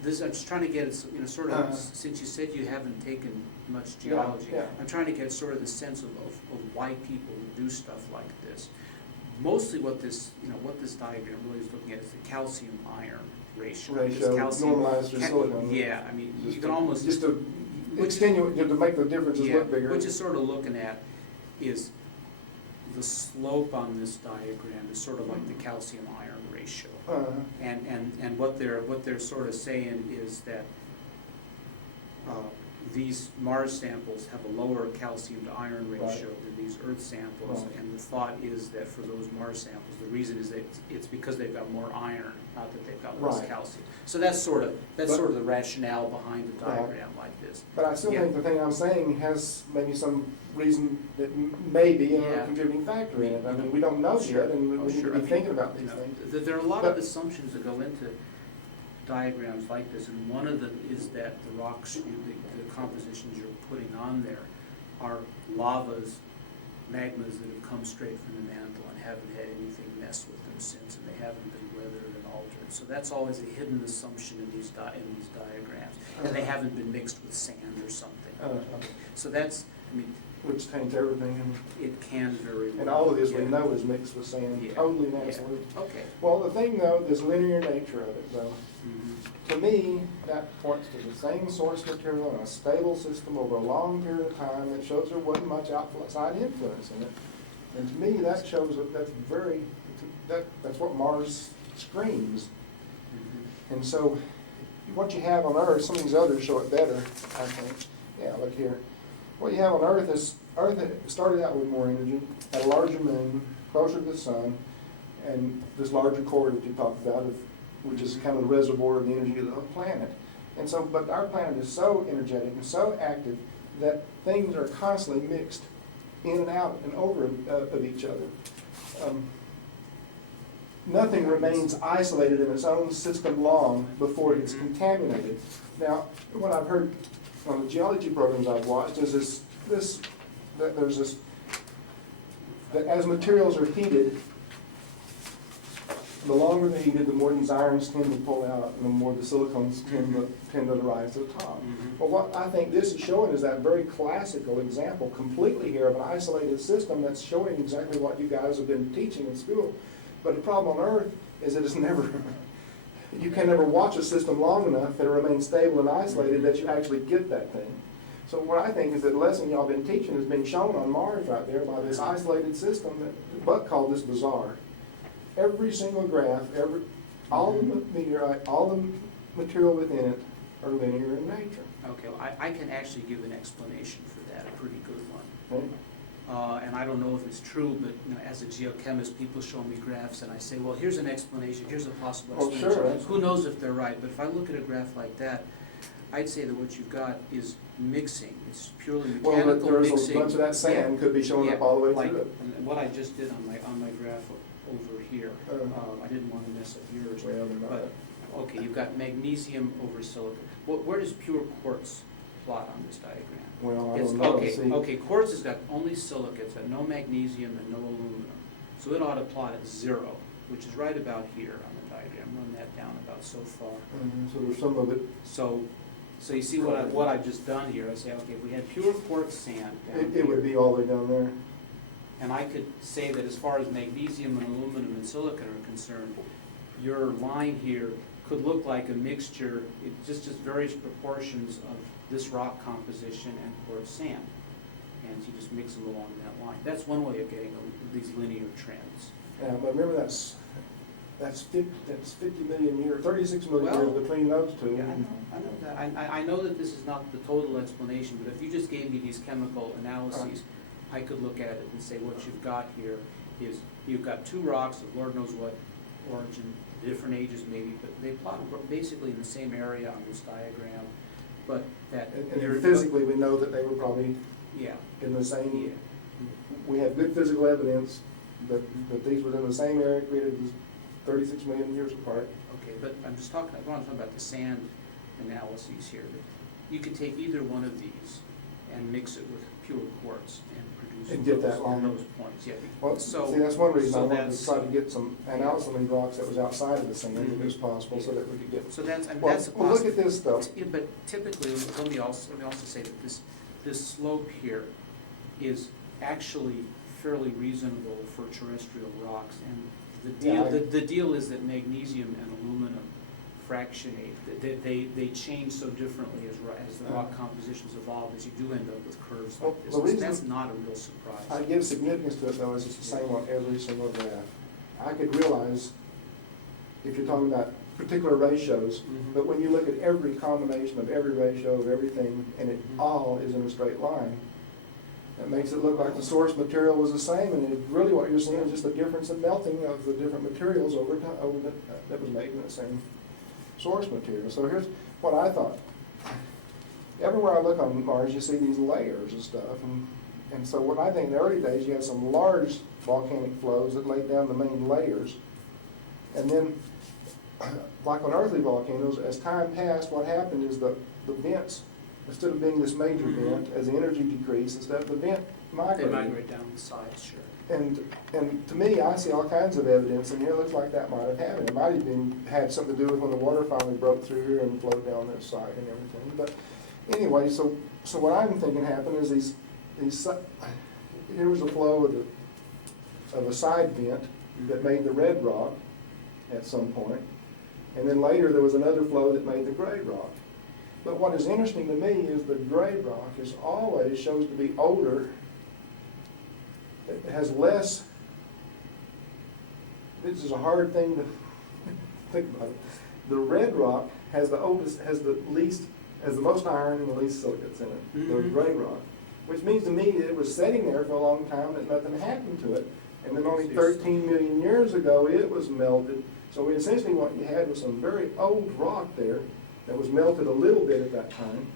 this, I'm just trying to get it, sort of, Uh-huh. since you said you haven't taken much geology, Yeah. I'm trying to get sort of the sense of why people would do stuff like this. Mostly what this diagram really is looking at is the calcium-iron ratio. This normalized through silicon. Yeah, I mean, you Just can almost. Just to which is- extenuate, to make the differences Yeah, look bigger. what you're sort of looking at is the slope on this diagram is sort of like the calcium-iron ratio. And what they're sort of saying is that these Mars samples have a lower calcium to iron ratio than these Earth samples, Right. and the thought is that for those Mars samples, the reason is that it's because they've got more iron, not that they've got less Right. calcium. So that's sort of But- the rationale behind the Right. diagram like this. But I still Yeah. think the thing I'm saying has maybe some reason that may be a Yeah. contributing factor in it. I mean, we don't know Sure. yet, and we need Sure. to be thinking about these You know, things. there are a lot But- of assumptions that go into diagrams like this, and one of them is that the rocks, the compositions you're putting on there are lavas, magmas that have come straight from the mantle and haven't had anything mess with them since, and they haven't been weathered and altered. So that's always a hidden assumption in these diagrams, and they haven't been mixed with sand or something. So that's, I mean, Which taints everything, it can very well. and all of this we yeah. know is mixed with sand, Yeah. totally and Yeah. absolutely. Okay. Well, the thing though, this linear nature of it though, Mhm. to me, that points to the same source material in a stable system over a long period of time that shows there wasn't much outside influence in it. And to me, that shows that that's what Mars screams. Mhm. And so, what you have on Earth, some of these others show it better, I think. Yeah, look here. What you have on Earth is, Earth started out with more energy, had a larger moon, closer to the sun, and this larger core that you talked about, which is kind of the reservoir of the energy of the planet. And so, but our planet is so energetic and so active that things are constantly mixed in and out and over of each other. Nothing remains isolated in its own system long before it's contaminated. Now, what I've heard on the geology programs I've watched is that as materials are heated, the longer they're heated, the more these irons tend to pull out, and the more the silicones tend to rise to the top. Mhm. Well, what I think this is showing is that very classical example completely here of an isolated system that's showing exactly what you guys have been teaching in school. But the problem on Earth is that it's never, you can never watch a system long enough that it remains stable and isolated that you actually get that thing. So what I think is that the lesson y'all been teaching is being shown on Mars right there by this isolated system that Buck called this bizarre. Every single graph, all the meteorite, all the material within it are linear in nature. Okay, well, I can actually give an explanation for that, a pretty good one. Okay? And I don't know if it's true, but as a geochemist, people show me graphs and I say, well, here's an explanation, here's a possible Oh, explanation. sure. Who knows if they're right, but if I look at a graph like that, I'd say that what you've got is mixing. It's purely Well, mechanical but there's mixing. a bunch of that sand could be showing Yeah, up all the way like through it. what I just did on my graph over here. I didn't want to mess up yours. Well, they're not. But, okay, you've got magnesium over silicon. Where does pure quartz plot on this diagram? Well, I It's, don't know. okay, See, okay, quartz has got only silicates, and no magnesium and no aluminum. So it ought to plot at 0, which is right about here on the diagram, run that down about so far. So there's some of it. So you see what I've just done here, I say, okay, if we had pure quartz sand down It would here, be all the way down there. and I could say that as far as magnesium and aluminum and silicon are concerned, your line here could look like a mixture, just various proportions of this rock composition and quartz sand. And you just mix them along that line. That's one way of getting these linear trends. Yeah, but remember that's 50 million years, 36 million Well, years between those two. Yeah, I know that. I know that this is not the total explanation, but if you just gave me these chemical analyses, I could look at it and say what you've got here is you've got two rocks of Lord knows what origin, different ages maybe, but they plot basically in the same area on this diagram. But that And physically, we know that they were probably yeah, in the same. yeah. We have good physical evidence that these were in the same area created 36 million years apart. Okay, but I'm just talking, I want to talk about the sand analyses here. You could take either one of these and mix it with pure quartz and produce And get that those, line. those points, yeah. Well, So- see, that's one reason I so wanted that's- to try to get some analysis on these rocks that was outside of the sand, if it was possible, so that we could get. So that's, I mean, Well, that's a well, look at this though. Yeah, but typically, let me also say that this slope here is actually fairly reasonable for terrestrial rocks, and Yeah, the deal is that magnesium and aluminum fractionate, that they change so differently as the rock compositions evolve, as you do end up with curves Well, like this. the reason- That's not a real surprise. I give significance to it though, is it's the same on every single graph. I could realize if you're talking about particular ratios, Mhm. but when you look at every combination of every ratio of everything, and it Mhm. all is in a straight line, it makes it look like the source material was the same, and really what you're seeing is just the difference in melting of the different materials over time, that was made in the same source material. So here's what I thought. Everywhere I look on Mars, you see these layers and stuff, and so what I think in the early days, you had some large volcanic flows that laid down the main layers, and then, like on earthly volcanoes, as time passed, what happened is the vents, instead of being this major Mhm. vent, as the energy decreased, instead of the vent They migrated. migrate down the sides, sure. And to me, I see all kinds of evidence, and here it looks like that might have happened. It might have had something to do with when the water finally broke through here and flowed down this side and everything. But anyway, so what I'm thinking happened is here was a flow of a side vent that made the red rock at some point, and then later there was another flow that made the gray rock. But what is interesting to me is the gray rock is always shows to be older. It has less. This is a hard thing to think about. The red rock has the most iron and the least silicates in it. The Mhm. gray rock, which means to me that it was sitting there for a long time, that nothing happened to it, and then only 13 million years ago it was melted. So essentially, what you had was some very old rock there that was melted a little bit at that time.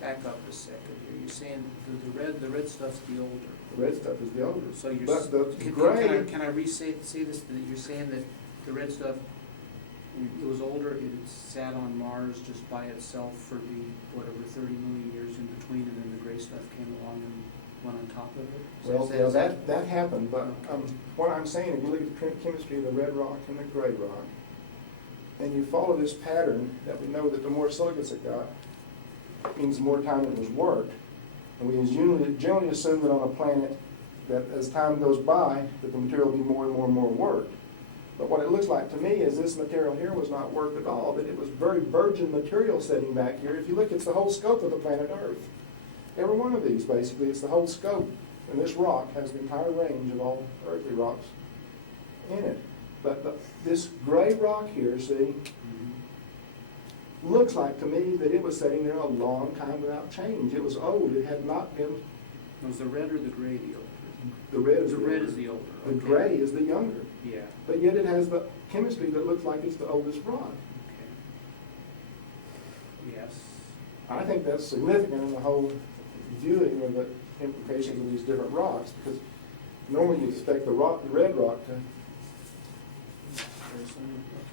Back up a second here. You're saying the red stuff's the older. The red stuff is the older. So you're, But the can gray. I say this, that you're saying that the red stuff, it was older, it sat on Mars just by itself for the, whatever, 30 million years in between, and then the gray stuff came along and went on top of it? So Well, is that happened, but what I'm saying, if you look at the chemistry of the red rock and the gray rock, and you follow this pattern, that we know that the more silicates it got, means the more time it was worked. And we generally assume that on a planet, that as time goes by, that the material will be more and more and more worked. But what it looks like to me is this material here was not worked at all, that it was very virgin material sitting back here. If you look, it's the whole scope of the planet Earth. Every one of these, basically, it's the whole scope. And this rock has the entire range of all earthly rocks in it. But this gray rock here, see, looks like to me that it was sitting there a long time without change. It was old. It had not been. Was the red or the gray the older? The red is The the red older. is the older. The Okay. gray is the younger. Yeah, But yet it has the chemistry that looks like it's the oldest rock. okay. Yes. I think that's significant in the whole viewing of the implications of these different rocks, because normally you expect the red rock to.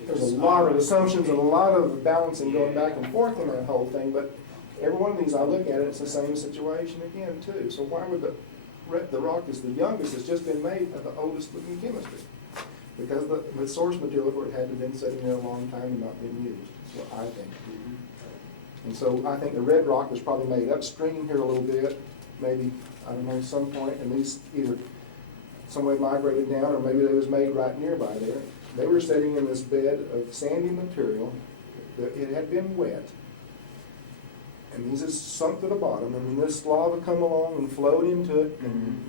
There's a lot of assumptions and a lot of balancing going back and forth in that whole thing, but every one of these I look at it, it's the same situation again too. So why would the rock is the youngest, it's just been made of the oldest looking chemistry? Because the source material for it had to have been sitting there a long time and not being used, is what I think. And so I think the red rock was probably made upstream here a little bit, maybe, I don't know, some point, and these either some way migrated down, or maybe they was made right nearby there. They were sitting in this bed of sandy material. It had been wet. And these is sunk to the bottom, and then this lava come along and flowed into it,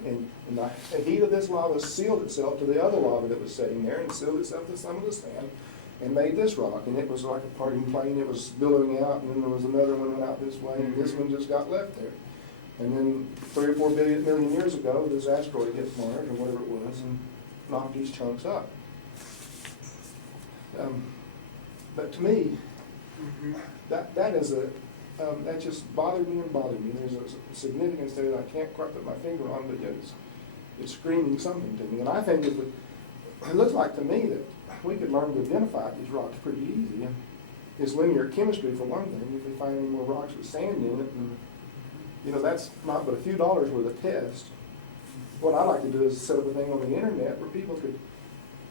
and the heat of this lava sealed itself to the other lava that was sitting there, and sealed itself to some of the sand, and made this rock. And it was like a parting plane. It was billowing out, and then there was another one went out this way, and this one just got left there. And then 3 or 4 million years ago, this asteroid hit Mars, or whatever it was, and knocked these chunks up. But to me, that is that just bothered me and bothered me. There's a significance there that I can't quite put my finger on, but yet it's screaming something to me. And I think it looks like to me that we could learn to identify these rocks pretty easy. It's linear chemistry for one thing. If we find any more rocks with sand in it, and that's not but a few dollars worth of test. What I like to do is set up a thing on the internet where people could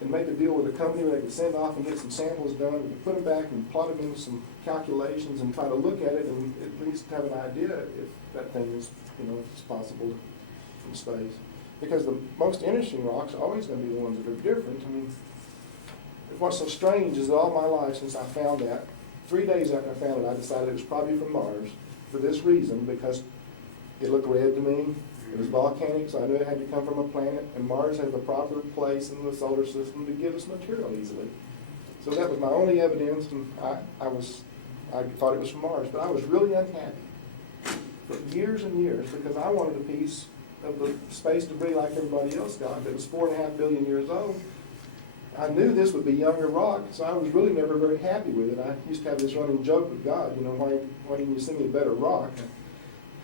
and make a deal with a company where they could send off and get some samples done, and put them back and plot them into some calculations and try to look at it and at least have an idea if that thing is, if it's possible from space. Because the most interesting rocks are always going to be the ones that are different. I mean, what's so strange is that all my life since I found that, 3 days after I found it, I decided it was probably from Mars for this reason, because it looked red to me. It was volcanic, so I knew it had to come from a planet, and Mars had the proper place in the solar system to give us material easily. So that was my only evidence, and I thought it was from Mars, but I was really unhappy for years and years because I wanted a piece of the space debris like everybody else got that was 4.5 billion years old. I knew this would be younger rock, so I was really never very happy with it. I used to have this running joke with God, why didn't you send me a better rock?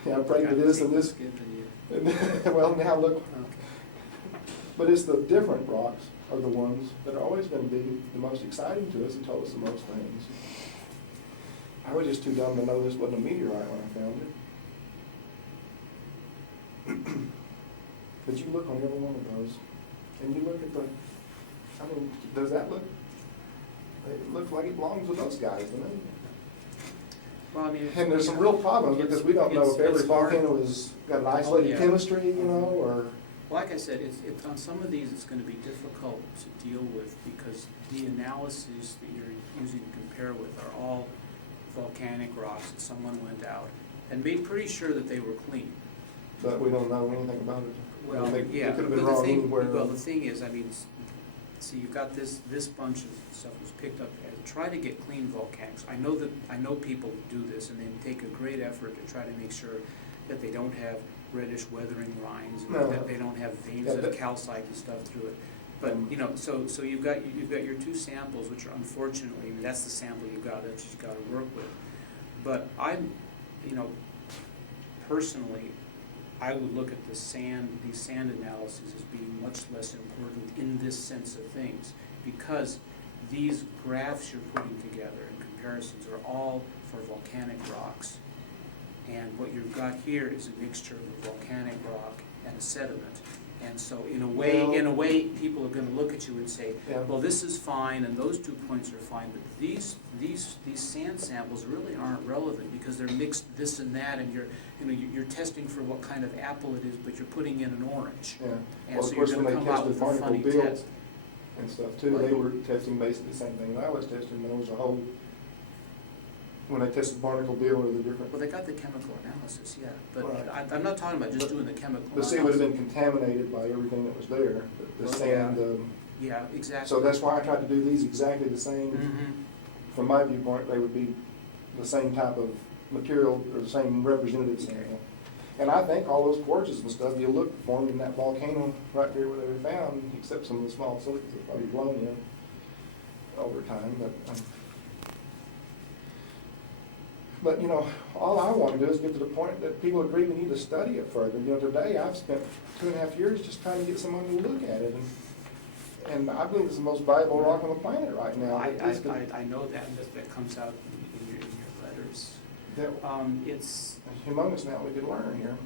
I prayed for this and this. Well, now look. But it's the different rocks are the ones that are always going to be the most exciting to us and tell us the most things. I was just too dumb to know this wasn't a meteorite when I found it. But you look on every one of those, and you look at does that look? It looks like it belongs with those guys, doesn't it? Well, And there's some real problems because we don't know if every volcano has got an isolated chemistry, or... Like I said, on some of these it's going to be difficult to deal with because the analyses that you're using to compare with are all volcanic rocks that someone went out and made pretty sure that they were clean. But we don't know anything about it. Well, They could have been wrong anywhere. Well, the thing is, see, you've got this bunch of stuff was picked up. Try to get clean volcanics. I know people do this, and they take a great effort to try to make sure that they don't have reddish weathering lines, and that they don't have veins that calcite and stuff through it. But so you've got your two samples, which are unfortunately, that's the sample you've got that you've got to work with. But personally, I would look at these sand analyses as being much less important in this sense of things, because these graphs you're putting together and comparisons are all for volcanic rocks. And what you've got here is a mixture of a volcanic rock and a sediment. And so in a way, people are going to look at you and say, well, this is fine, and those 2 points are fine, but these sand samples really aren't relevant because they're mixed this and that, and you're testing for what kind of apple it is, but you're putting in an orange. Yeah. And Well, so of course, you're when going to they come out tested with a barnacle funny bill test. and stuff too, they were testing basically the same thing that I was testing. There was a whole, when they tested barnacle bill or the different. Well, they got the chemical analysis, yeah, but Right. I'm not talking about just doing the chemical The analysis. sea would have been contaminated by everything that was there, the sand. Yeah, exactly. So that's why I tried to do these exactly the same. Mhm. From my viewpoint, they would be the same type of material or the same representative sample. And I think all those quartzes and stuff, you look for them in that volcano right there where they were found, except some of the small silicas that probably blown in over time. But all I want to do is get to the point that people agree we need to study it further. Today I've spent 2.5 years just trying to get someone to look at it. And I believe it's the most valuable rock on the planet right now. I know that comes out in your letters. It's humongous now we could learn here.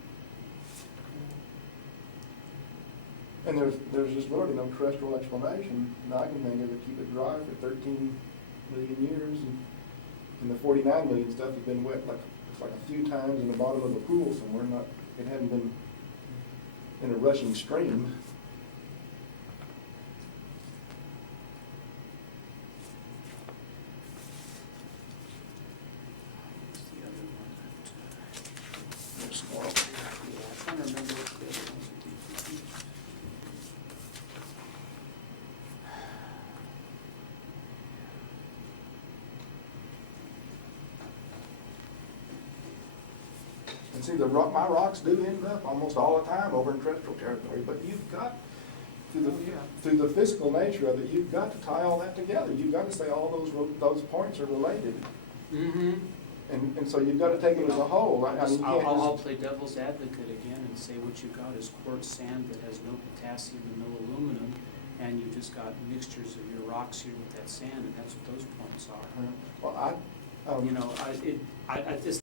And there's just really no terrestrial explanation that I can think of to keep it dry for 13 million years. And the 49 million stuff has been wet it's like a few times in the bottom of a pool somewhere. It hadn't been in a rushing stream. What's the other one that, There's some more over here. yeah, I'm trying to remember what the other ones would be. And see, my rocks do end up almost all the time over in terrestrial territory, but you've got, through the physical nature of it, you've got to tie all that together. You've got to say all those points are related. Mm-hmm. And so you've got to take it as a whole. I mean, you can't I'll just, play devil's advocate again and say what you've got is quartz sand that has no potassium and no aluminum, and you've just got mixtures of your rocks here with that sand, and that's what those points are. well, You know, I just